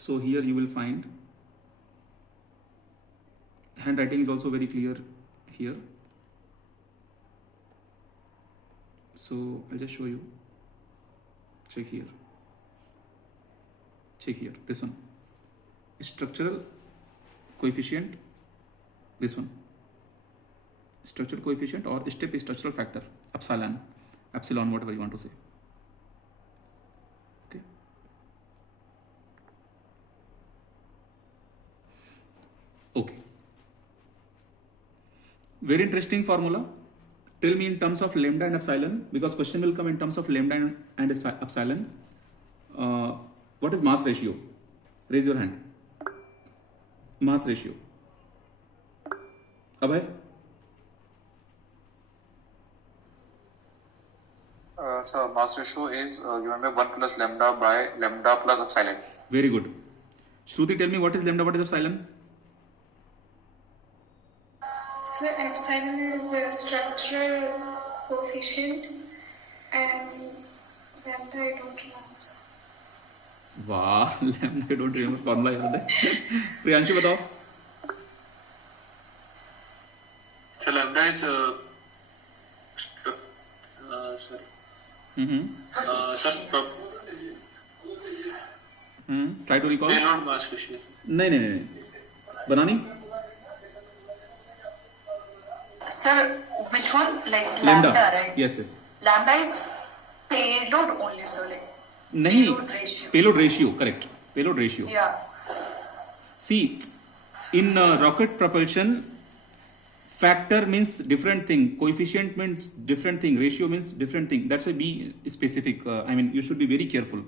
So here you will find handwriting is also very clear here. So I'll just show you. Check here. This one. Structural coefficient. This one. Structural coefficient or step structural factor. Epsilon, whatever you want to say. Okay. Very interesting formula. Tell me in terms of lambda and epsilon, because question will come in terms of lambda and epsilon. What is mass ratio? Raise your hand. Mass ratio. Abhay? So mass ratio is given by 1 plus lambda by lambda plus epsilon. Very good. Shruti, tell me what is lambda, what is epsilon? So epsilon is a structural coefficient and lambda I don't remember. Wow, lambda I don't remember formula याद है. प्रियांशु बताओ. So lambda is Try to recall. payload mass ratio. नहीं. Banani? Sir, which one? Like Lambda, right? Yes. Lambda is payload only, so like नहीं. payload ratio. Payload ratio, correct. Payload ratio. Yeah. See, in rocket propulsion, factor means different thing, coefficient means different thing, ratio means different thing. That's why be specific. You should be very careful.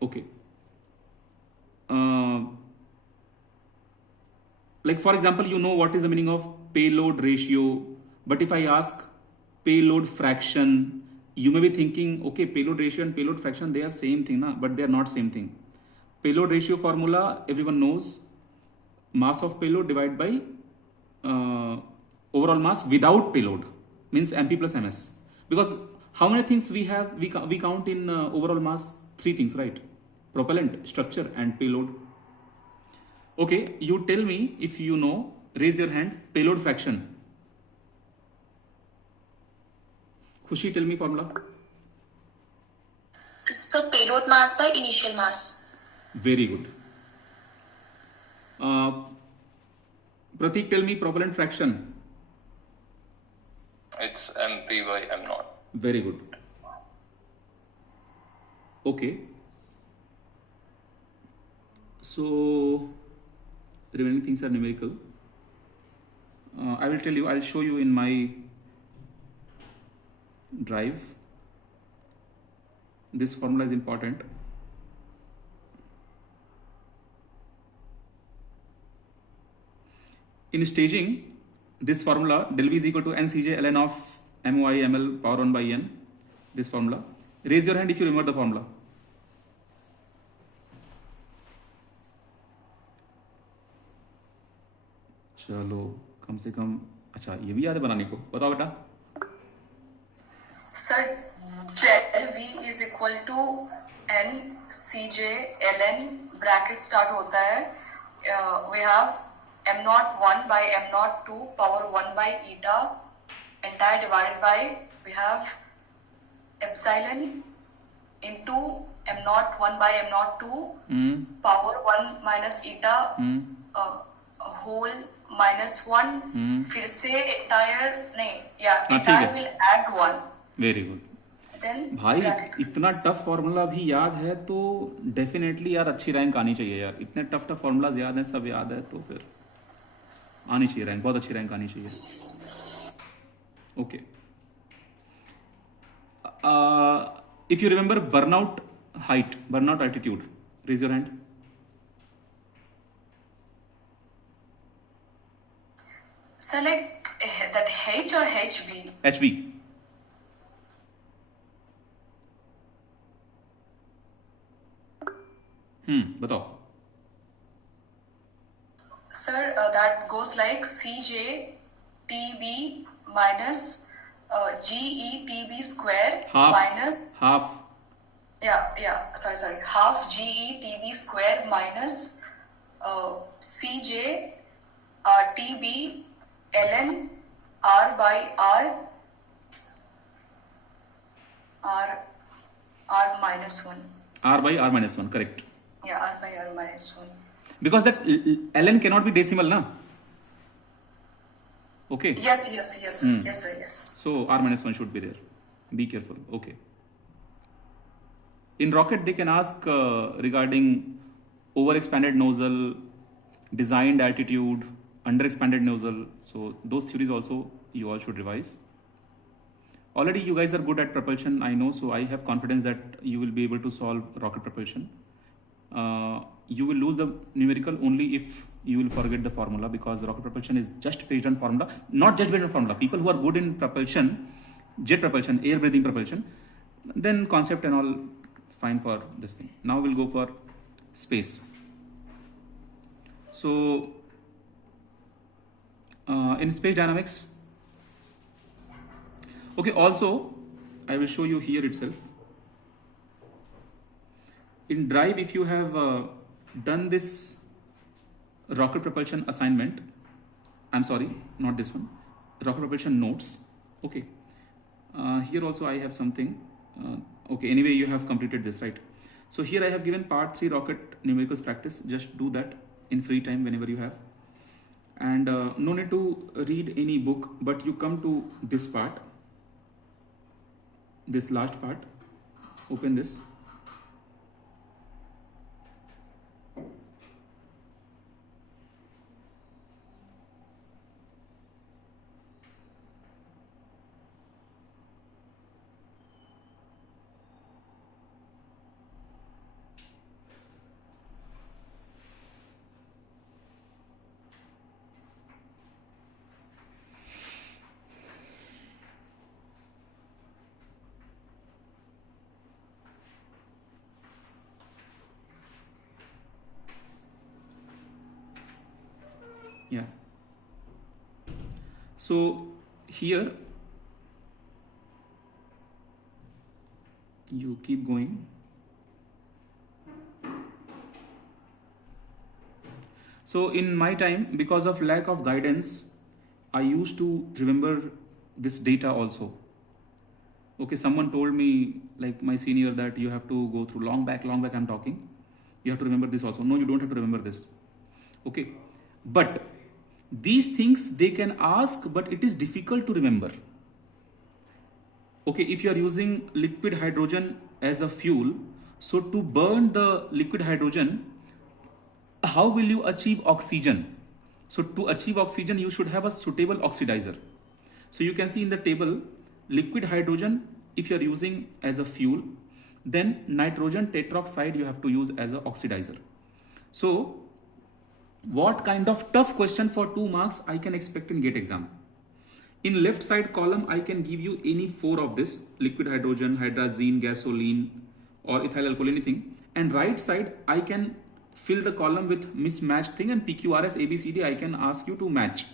Okay. Like for example, you know what is the meaning of payload ratio, but if I ask payload fraction, you may be thinking, okay, payload ratio and payload fraction, they are same thing, na? But they are not same thing. Payload ratio formula, everyone knows, mass of payload divided by overall mass without payload, means MP plus MS. Because how many things we have, we count in overall mass? 3 things, right? Propellant, structure and payload. Okay, you tell me if you know, raise your hand, payload fraction. Khushi, tell me formula. So payload mass by initial mass. Very good. Pratik, tell me propellant fraction. It's MP by M naught. Very good. Okay. So the remaining things are numerical. I will tell you, I'll show you in my drive. This formula is important. In staging, this formula del V is equal to NCJ ln of MOI ML power 1 by n. This formula. Raise your hand if you remember the formula. चलो कम से कम अच्छा ये भी याद है बनाने को, बताओ बेटा. Sir, del V is equal to N CJ ln bracket start होता है. We have m01 by m02 power 1 by eta entire divided by we have epsilon into m01 by m02 power 1 minus eta whole minus 1 फिर से entire नहीं या entire will add 1. Very good. भाई इतना tough formula भी याद है तो डेफिनेटली यार अच्छी रैंक आनी चाहिए यार. इतने टफ फॉर्मूलाज याद हैं, सब याद है तो फिर आनी चाहिए रैंक, बहुत अच्छी रैंक आनी चाहिए. Okay. If you remember burnout height, burnout altitude, raise your hand. So like that H or HB? HB. बताओ. Sir, that goes like CJ TB minus GE TB square half, minus half. Sorry. Half GE TB square minus CJ TB ln R by R minus 1. R by R minus 1, correct. Yeah, R by R minus 1. Because that ln cannot be decimal, na? Okay. Yes, sir, yes. So R minus 1 should be there. Be careful. Okay. In rocket, they can ask regarding overexpanded nozzle, designed altitude, underexpanded nozzle. So those theories also you all should revise. Already you guys are good at propulsion, I know, so I have confidence that you will be able to solve rocket propulsion. You will lose the numerical only if you will forget the formula, because rocket propulsion is just based on formula, not just based on formula. People who are good in propulsion, jet propulsion, air breathing propulsion, then concept and all fine for this thing. Now we'll go for space. So in space dynamics, okay, also I will show you here itself. In Drive, if you have done this rocket propulsion assignment, I'm sorry, not this one, rocket propulsion notes. Okay, here also I have something. Okay, anyway, you have completed this, right? So here I have given part 3 rocket numericals practice. Just do that in free time whenever you have. And no need to read any book, but you come to this part, this last part, open this. Yeah. So here you keep going. So in my time, because of lack of guidance, I used to remember this data also. Okay, someone told me, like my senior, that you have to go through long back I'm talking. You have to remember this also. No, you don't have to remember this. Okay, but these things they can ask, but it is difficult to remember. Okay, if you are using liquid hydrogen as a fuel, so to burn the liquid hydrogen, how will you achieve oxygen? So to achieve oxygen, you should have a suitable oxidizer. So you can see in the table, liquid hydrogen, if you are using as a fuel, then nitrogen tetroxide you have to use as an oxidizer. So what kind of tough question for 2 marks I can expect in GATE exam? In left side column, I can give you any 4 of this: liquid hydrogen, hydrazine, gasoline, or ethyl alcohol, anything. And right side, I can fill the column with mismatched thing, and PQRS ABCD I can ask you to match.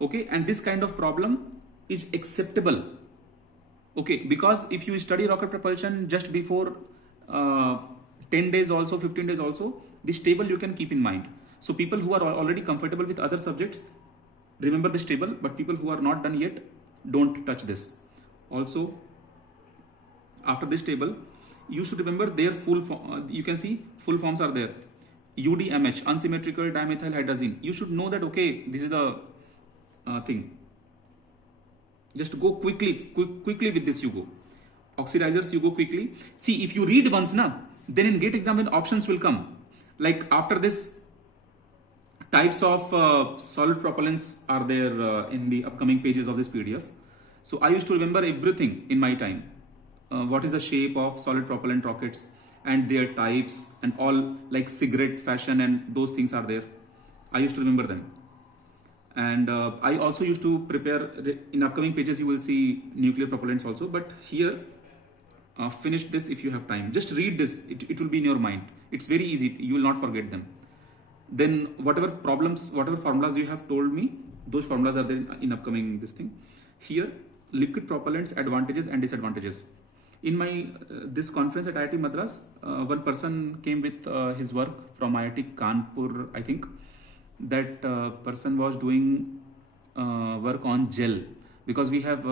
Okay, and this kind of problem is acceptable. Okay, because if you study rocket propulsion just before 10 days also, 15 days also, this table you can keep in mind. So people who are already comfortable with other subjects, remember this table, but people who are not done yet, don't touch this. Also, after this table, you should remember their full form. You can see full forms are there. UDMH, unsymmetrical dimethyl hydrazine. You should know that, okay, this is the thing. Just go quickly with this you go. Oxidizers you go quickly. See, if you read once now, then in GATE exam options will come. Like after this, types of solid propellants are there in the upcoming pages of this PDF. So I used to remember everything in my time. What is the shape of solid propellant rockets and their types and all, like cigarette fashion and those things are there. I used to remember them. And I also used to prepare, in upcoming pages you will see nuclear propellants also, but here finish this if you have time. Just read this, it will be in your mind. It's very easy, you will not forget them. Then whatever problems, whatever formulas you have told me, those formulas are there in upcoming this thing. Here, liquid propellants, advantages and disadvantages. In my this conference at IIT Madras, one person came with his work from IIT Kanpur, I think. That person was doing work on gel, because we have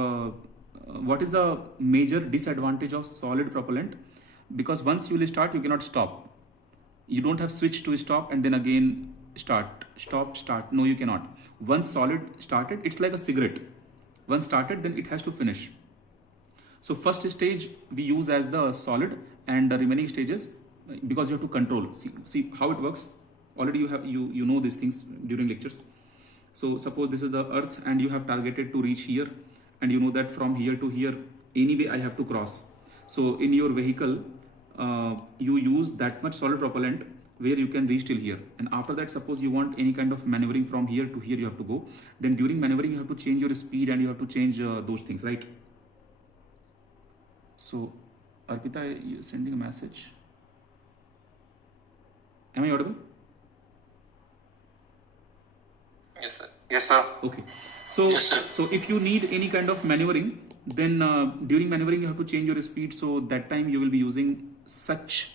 what is the major disadvantage of solid propellant? Because once you will start, you cannot stop. You don't have switch to stop and then again start, stop, start. No, you cannot. Once solid started, it's like a cigarette. Once started, then it has to finish. So first stage we use as the solid, and the remaining stages, because you have to control. See how it works. Already you know these things during lectures. So suppose this is the earth and you have targeted to reach here, and you know that from here to here anyway I have to cross. So in your vehicle you use that much solid propellant where you can reach till here, and after that suppose you want any kind of maneuvering from here to here you have to go. Then during maneuvering you have to change your speed and you have to change those things, right? So Arpita, you're sending a message. Am I audible? Yes, sir. Yes, sir. Okay. So, Yes, sir. so if you need any kind of maneuvering, then during maneuvering you have to change your speed. So that time you will be using such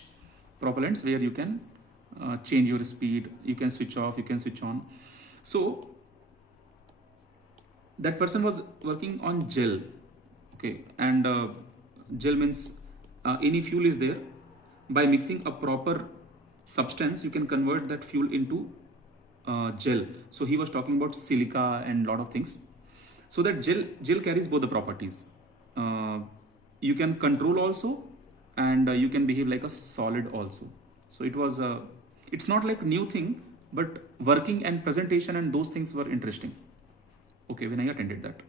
propellants where you can change your speed. You can switch off, you can switch on. So that person was working on gel. Okay, and gel means any fuel is there. By mixing a proper substance, you can convert that fuel into gel. So he was talking about silica and lot of things. So that gel carries both the properties. You can control also, and you can behave like a solid also. So it was it's not like new thing, but working and presentation and those things were interesting. Okay, when I attended that,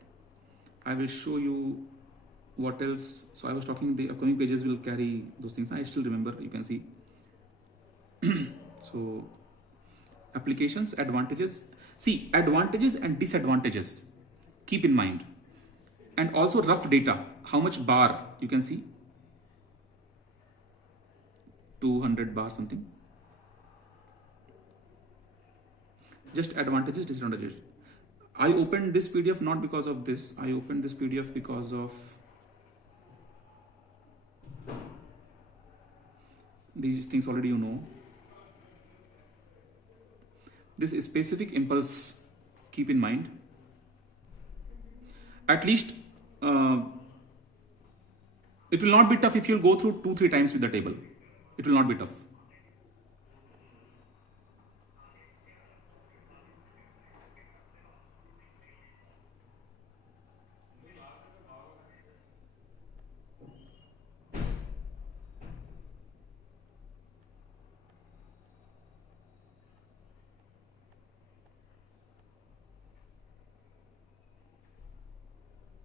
I will show you what else. So I was talking, the upcoming pages will carry those things. I still remember, you can see. So applications, advantages. See, advantages and disadvantages, keep in mind. And also rough data, how much bar, you can see 200 bar something. Just advantages, disadvantages. I opened this PDF not because of this. I opened this PDF because of these things already you know. This specific impulse, keep in mind. At least it will not be tough if you go through 2-3 times with the table. It will not be tough.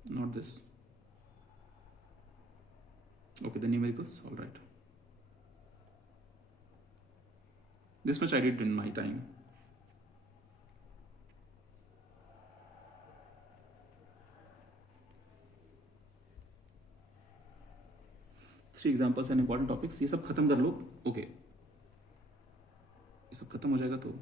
Not this. Okay, the numericals, all right. This much I did in my time. Three examples and important topics. ये सब खत्म कर लो. Okay. ये सब खत्म हो जाएगा तो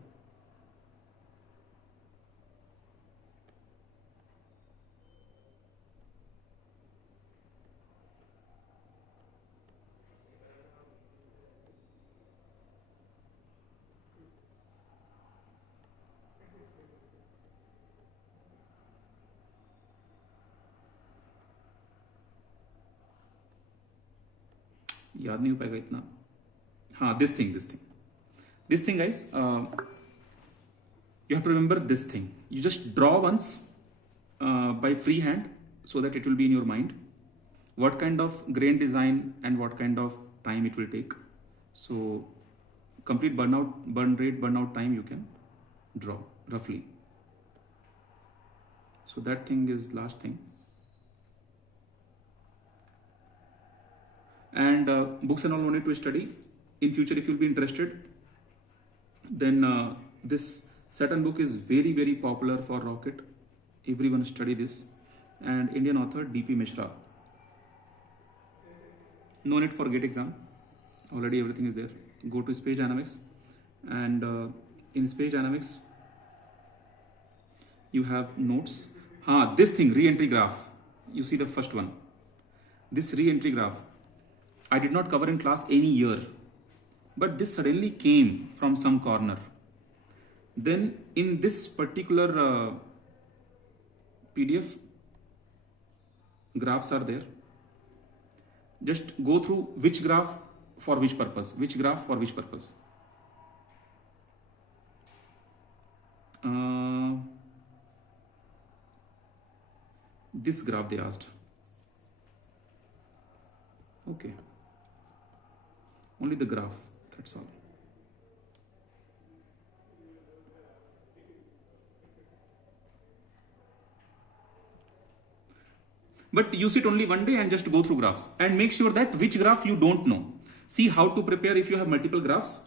याद नहीं हो पाएगा इतना. हाँ, this thing guys, you have to remember this thing. You just draw once by free hand so that it will be in your mind what kind of grain design and what kind of time it will take. So complete burn rate, burnout time you can draw roughly. So that thing is last thing. And books and all no need to study. In future, if you'll be interested, then this Saturn book is very, very popular for rocket. Everyone study this. And Indian author D.P. Mishra. No need for GATE exam. Already everything is there. Go to space dynamics. And in space dynamics, you have notes. This thing, re-entry graph. You see the first one. This re-entry graph, I did not cover in class any year, but this suddenly came from some corner. Then in this particular PDF, graphs are there. Just go through which graph for which purpose, which graph for which purpose. This graph they asked. Okay. Only the graph, that's all. But use it only one day and just go through graphs and make sure that which graph you don't know. See how to prepare if you have multiple graphs.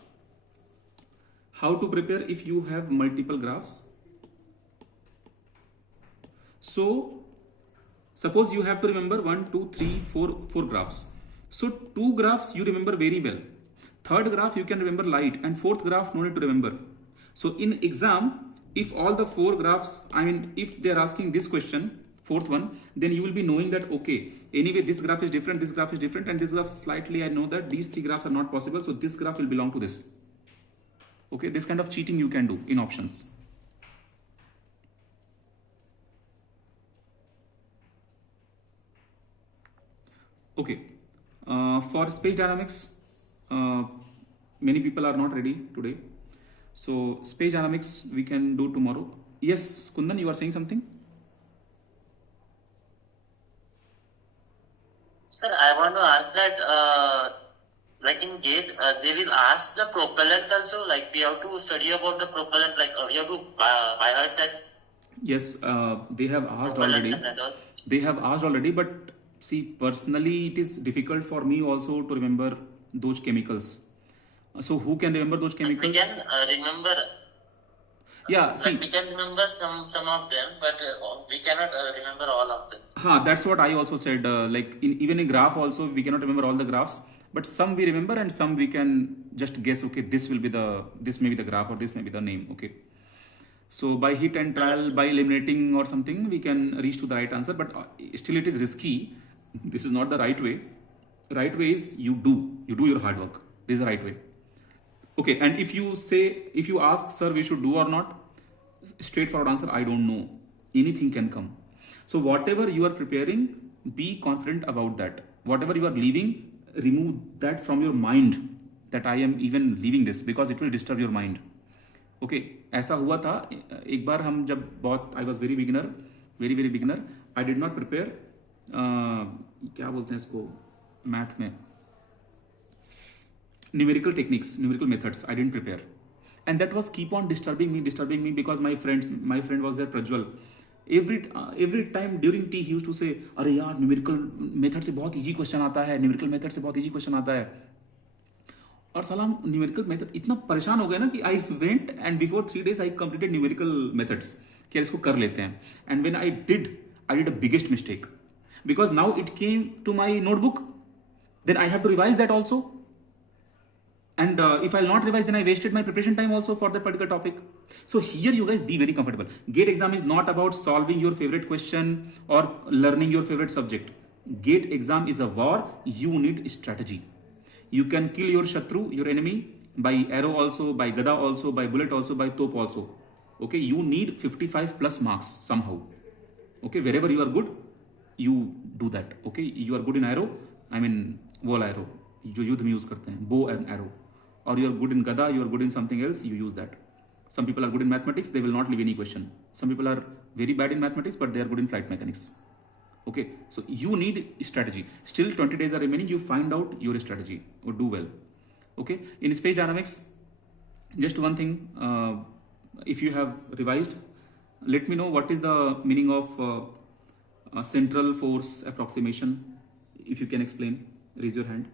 How to prepare if you have multiple graphs. So suppose you have to remember 1, 2, 3, 4 graphs. So 2 graphs you remember very well. Third graph you can remember light, and fourth graph no need to remember. So in exam, if all the 4 graphs, if they are asking this question, fourth one, then you will be knowing that okay, anyway this graph is different, this graph is different, and this graph slightly I know that these 3 graphs are not possible, so this graph will belong to this. Okay, this kind of cheating you can do in options. Okay, for space dynamics, many people are not ready today. So space dynamics we can do tomorrow. Yes, Kundan, you are saying something? Sir, I want to ask that, like in GATE, they will ask the propellant also, like we have to study about the propellant, like we have to by heart that. Yes, they have asked already. They have asked already, but see, personally, it is difficult for me also to remember those chemicals. So who can remember those chemicals? We can remember. Yeah, see. Like we can remember some of them, but we cannot remember all of them. That's what I also said. Like even in graph also, we cannot remember all the graphs, but some we remember and some we can just guess. Okay, this may be the graph or this may be the name. Okay. So by hit and trial, by eliminating or something, we can reach to the right answer, but still it is risky. This is not the right way. Right way is you do your hard work. This is the right way. Okay, and if you ask, sir, we should do or not, straightforward answer, I don't know. Anything can come. So whatever you are preparing, be confident about that. Whatever you are leaving, remove that from your mind that I am even leaving this, because it will disturb your mind. Okay, ऐसा हुआ था एक बार हम जब बहुत I was very beginner, I did not prepare क्या बोलते हैं इसको मैथ में numerical techniques, numerical methods. I didn't prepare, and that was keep on disturbing me because my friend was there, Prajwal. every time during tea he used to say, अरे यार numerical method से बहुत easy question आता है, numerical method से बहुत easy question आता है. और साला हम न्यूमेरिकल मेथड इतना परेशान हो गए ना कि I went and before 3 days I completed numerical methods कि इसको कर लेते हैं. And when I did a biggest mistake because now it came to my notebook, then I have to revise that also. And if I'll not revise, then I wasted my preparation time also for that particular topic. So here you guys be very comfortable. GATE exam is not about solving your favorite question or learning your favorite subject. GATE exam is a war. You need strategy. You can kill your shatru, your enemy, by arrow also, by gada also, by bullet also, by top also. Okay, you need 55 plus marks somehow. Okay, wherever you are good, you do that. Okay, you are good in arrow, I mean wall arrow, जो युद्ध में use करते हैं, bow and arrow. Or you are good in gada, you are good in something else, you use that. Some people are good in mathematics, they will not leave any question. Some people are very bad in mathematics, but they are good in flight mechanics. Okay, so you need strategy. Still 20 days are remaining, you find out your strategy or do well. Okay, in space dynamics, just one thing, if you have revised, let me know what is the meaning of central force approximation. If you can explain, raise your hand.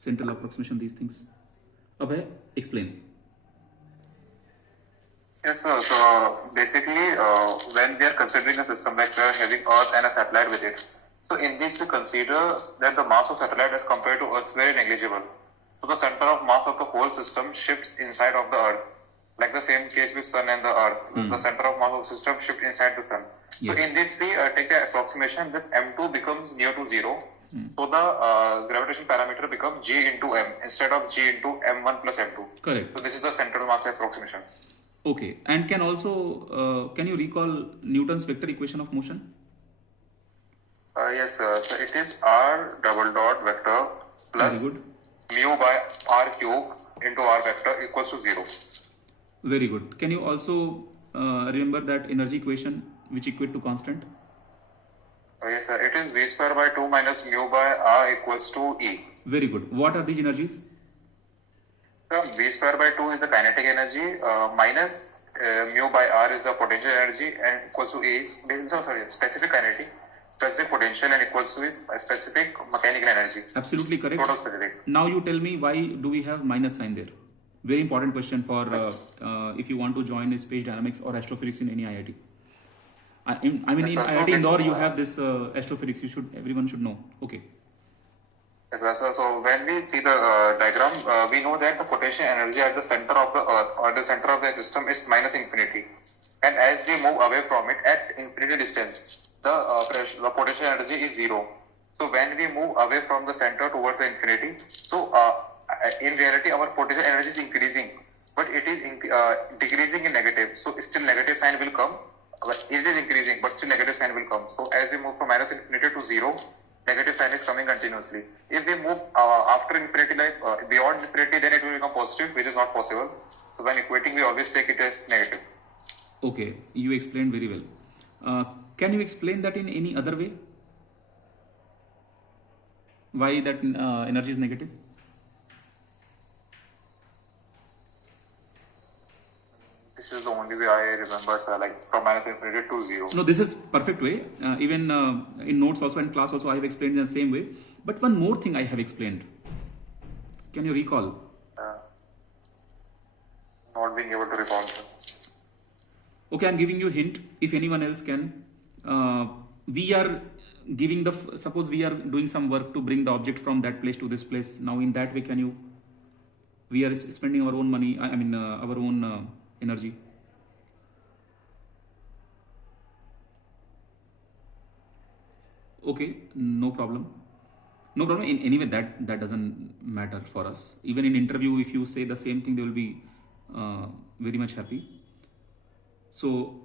Central approximation, these things. Abhay, explain. Yes, sir. So basically, when we are considering a system like we are having Earth and a satellite with it, so in this we consider that the mass of satellite as compared to Earth is very negligible. So the center of mass of the whole system shifts inside of the Earth, like the same case with Sun and the Earth. The center of mass of the system shifts inside the Sun. So in this we take the approximation that M2 becomes near to 0. So the gravitation parameter becomes G into M instead of G into M1 plus M2. Correct. So this is the central mass approximation. Okay, and can also can you recall Newton's vector equation of motion? Yes, sir. So it is R double dot vector plus mu by R cube into R vector equals to 0. Very good. Can you also remember that energy equation which equate to constant? Yes, sir. It is V square by 2 minus mu by R equals to E. Very good. What are these energies? So V square by 2 is the kinetic energy, minus mu by R is the potential energy, and equals to E is specific kinetic, specific potential, and equals to is specific mechanical energy. Absolutely correct. Total specific. Now you tell me, why do we have minus sign there? Very important question for if you want to join space dynamics or astrophysics in any IIT. I mean, in IIT Indore, you have this astrophysics. Everyone should know. Okay. Yes, sir. So when we see the diagram, we know that the potential energy at the center of the Earth or the center of the system is minus infinity, and as we move away from it at infinity distance, the potential energy is 0. So when we move away from the center towards the infinity, so in reality our potential energy is increasing, but it is decreasing in negative. So still negative sign will come. It is increasing, but still negative sign will come. So as we move from minus infinity to 0, negative sign is coming continuously. If we move after infinity, like beyond infinity, then it will become positive, which is not possible. So when equating, we always take it as negative. Okay, you explained very well. Can you explain that in any other way? Why that energy is negative? This is the only way I remember, sir, like from minus infinity to 0. No, this is perfect way. Even in notes also and class also I have explained in the same way. But one more thing I have explained. Can you recall? Not being able to recall, sir. Okay, I'm giving you a hint. If anyone else can, we are giving suppose we are doing some work to bring the object from that place to this place. Now in that way, we are spending our own money, I mean our own energy. Okay, no problem. No problem. In anyway, that doesn't matter for us. Even in interview, if you say the same thing, they will be very much happy. So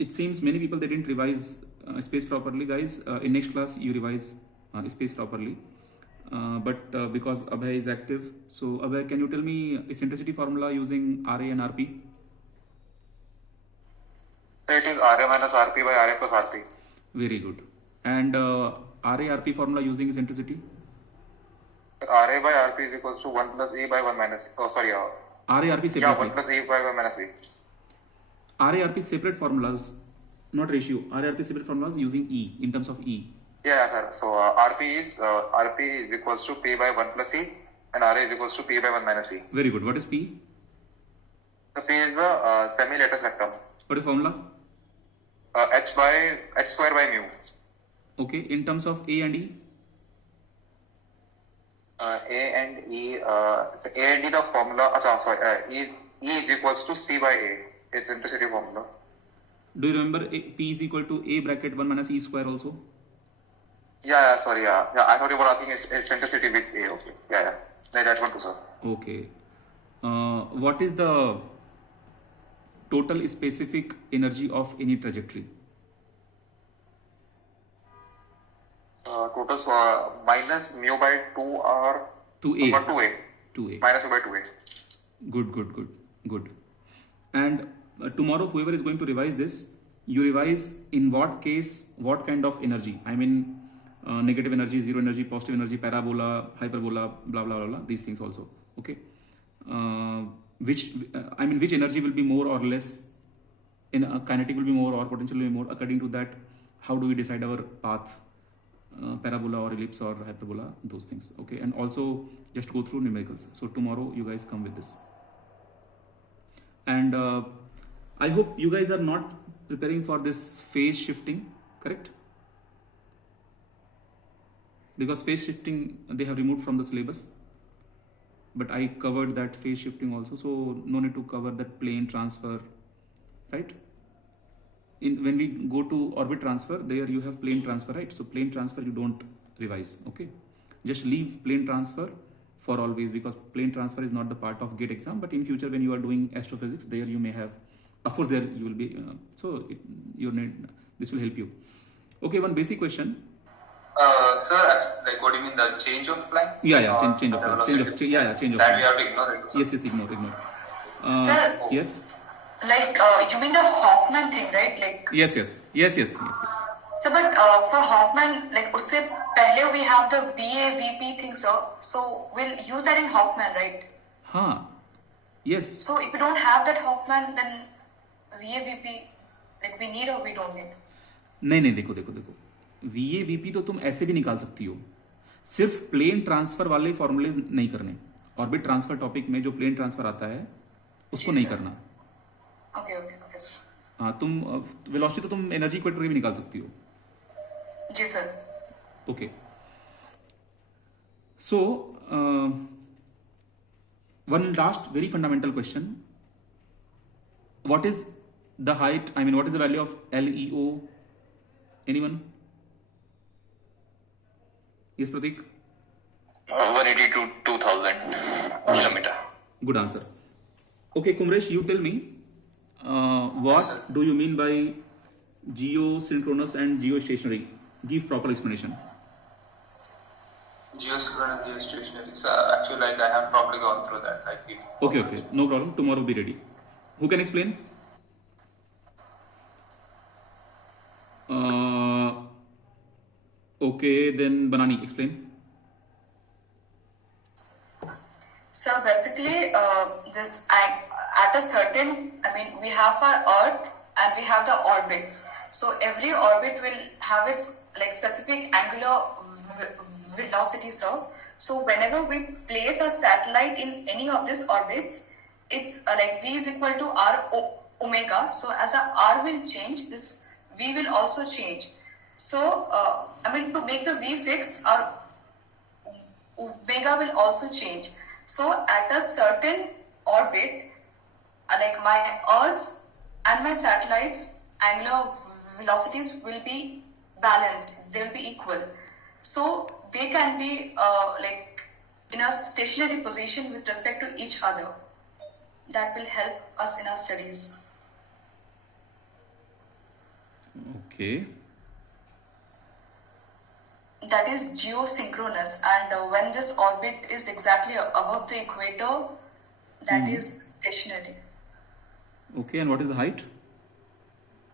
it seems many people, they didn't revise space properly, guys. In next class, you revise space properly. But because Abhay is active, so Abhay, can you tell me eccentricity formula using RA and RP? So it is RA minus RP by RA plus RP. Very good. And RA-RP formula using eccentricity? RA by RP is equals to 1 plus A by 1 minus, RA-RP separately. Yeah, 1 plus A by 1 minus B. RARP separate formulas, not ratio. RARP separate formulas using E in terms of E. Yeah, sir. So RP is equals to P by 1 plus E, and RA is equals to P by 1 minus E. Very good. What is P? The P is the semi-lattice vector. What is formula? H square by mu. Okay. In terms of A and E? A and E, the formula, E is equals to C by A. It's intensity formula. Do you remember P is equal to A bracket 1 minus E square also? Yeah, sorry, yeah. I thought you were asking eccentricity with A, okay. Yeah. That one too, sir. Okay. What is the total specific energy of any trajectory? Total minus mu by 2R 2A. 2A. 2A. Minus mu by 2A. Good. And tomorrow, whoever is going to revise this, you revise in what case, what kind of energy. I mean, negative energy, zero energy, positive energy, parabola, hyperbola, blah, blah, blah, blah, these things also. Okay. Which energy will be more or less, kinetic will be more or potential will be more. According to that, how do we decide our path? Parabola or ellipse or hyperbola, those things. Okay. And also just go through numericals. So tomorrow you guys come with this. And I hope you guys are not preparing for this phase shifting, correct? Because phase shifting they have removed from the syllabus, but I covered that phase shifting also, so no need to cover that plane transfer, right? When we go to orbit transfer, there you have plane transfer, right? So plane transfer you don't revise, okay? Just leave plane transfer for always, because plane transfer is not the part of GATE exam, but in future when you are doing astrophysics, there you may have, of course there you will be, this will help you. Okay, one basic question. Sir, like what do you mean, the change of plan? Yeah, change of plan. Change of That plan. we have to ignore it. Yes, ignore. Sir, yes. Like you mean the Hoffman thing, right? Like Yes. So, but for Hoffman, like usse pehle we have the VA VP thing, sir. So we'll use that in Hoffman, right? Yes. So if you don't have that Hoffman, then VA VP, like we need or we don't need? नहीं देखो VA VP तो तुम ऐसे भी निकाल सकती हो, सिर्फ प्लेन ट्रांसफर वाले फॉर्मूले नहीं करने. ऑर्बिट ट्रांसफर टॉपिक में जो प्लेन ट्रांसफर आता है उसको नहीं करना. ओके. हाँ, तुम वेलोसिटी तो तुम एनर्जी इक्वेटर भी निकाल सकती हो. जी sir. Okay. So one last very fundamental question. What is the height? I mean, what is the value of LEO? Anyone? Yes, Pratik? 180 to 2000 kilometer. Good answer. Okay, Kumresh, you tell me, what do you mean by geosynchronous and geostationary? Give proper explanation. Geosynchronous, geostationary. So actually, like I have probably gone through that. Okay, no problem. Tomorrow be ready. Who can explain? Okay, then Banani, explain. So basically, this at a certain, we have our Earth and we have the orbits. So every orbit will have its like specific angular velocity. So whenever we place a satellite in any of these orbits, it's like V is equal to R omega. So as a R will change, this V will also change. So to make the V fix, our omega will also change. So at a certain orbit, like my Earth's and my satellites' angular velocities will be balanced. They will be equal. So they can be like in a stationary position with respect to each other. That will help us in our studies. Okay. That is geosynchronous, and when this orbit is exactly above the equator, that is stationary. Okay, and what is the height?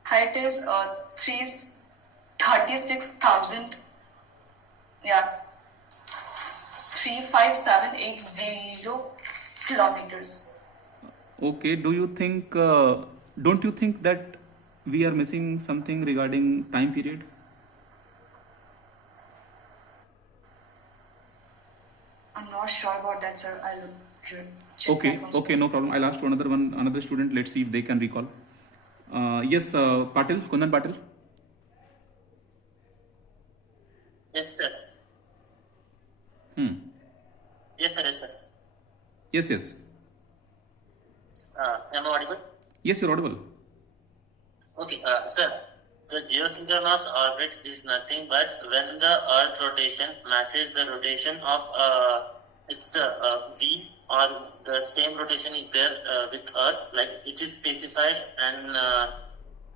Height is 36,000. Yeah, 35780 kilometers. Okay, do you think don't you think that we are missing something regarding time period? I'm not sure about that, sir. I'll check Okay, that once okay, more. no problem. I'll ask to another student. Let's see if they can recall. Yes, Patil, Kundan Patil. Yes, sir. Hmm. Yes, sir. Yes, sir. Yes, yes. Am I audible? Yes, you're audible. Okay, sir. The geosynchronous orbit is nothing but when the Earth rotation matches the rotation of its V, or the same rotation is there with Earth, like it is specified and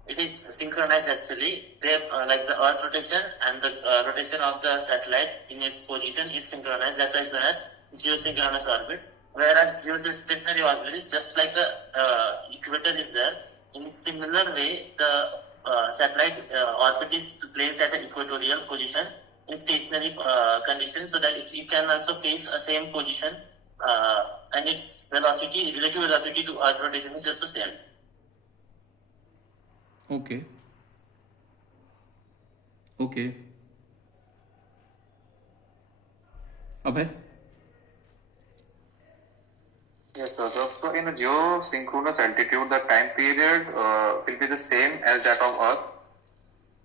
it is synchronized actually. There, like the Earth rotation and the rotation of the satellite in its position is synchronized. That's why it's known as geosynchronous orbit. Whereas geostationary orbit is just like the equator is there. In similar way, the satellite orbit is placed at an equatorial position in stationary condition, so that it can also face a same position, and its velocity, relative velocity to Earth rotation is also same. Okay. Okay. Abhay? Yes, sir. So in a geosynchronous altitude, the time period will be the same as that of Earth.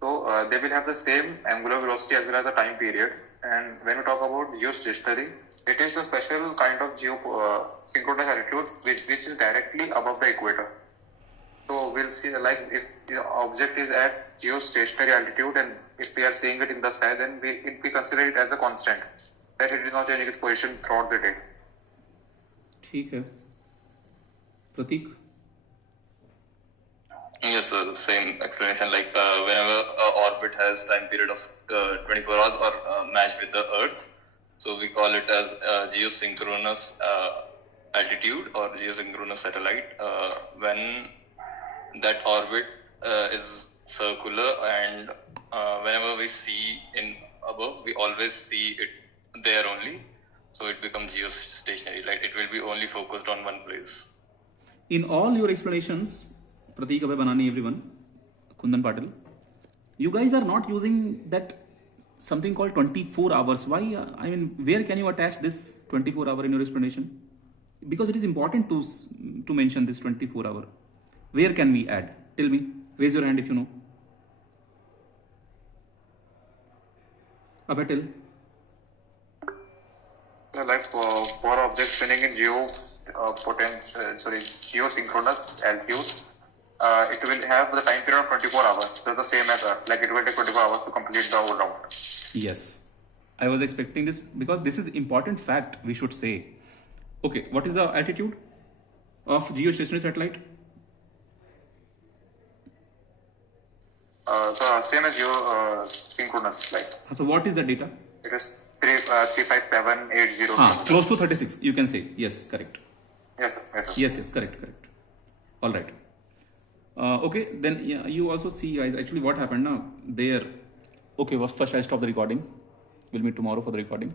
So they will have the same angular velocity as well as the time period. And when we talk about geostationary, it is a special kind of synchronous altitude which is directly above the equator. So we'll see, like if the object is at geostationary altitude and if we are seeing it in the sky, then we consider it as a constant, that it is not changing its position throughout the day. ठीक है. Pratik? Yes, sir. The same explanation. Like whenever orbit has time period of 24 hours or matched with the Earth, so we call it as geosynchronous altitude or geosynchronous satellite. When that orbit is circular, and whenever we see in above, we always see it there only. So it becomes geostationary. Like it will be only focused on one place. In all your explanations, Pratik, Abhay, Banani, everyone, Kundan Patil, you guys are not using that something called 24 hours. Why? I mean, where can you attach this 24 hour in your explanation? Because it is important to mention this 24 hour. Where can we add? Tell me. Raise your hand if you know. Abhay, tell. Like for objects spinning in geosynchronous altitude, it will have the time period of 24 hours. So the same as Earth. Like it will take 24 hours to complete the whole round. Yes. I was expecting this because this is important fact we should say. Okay, what is the altitude of geostationary satellite? The same as geosynchronous. Like. So what is the data? It is 35780. Close to 36, you can say. Yes, correct. Yes, sir. Yes, sir. Yes, correct. All right. Okay, then yeah, you also see guys, actually what happened now there. Okay, first I stop the recording. We'll meet tomorrow for the recording.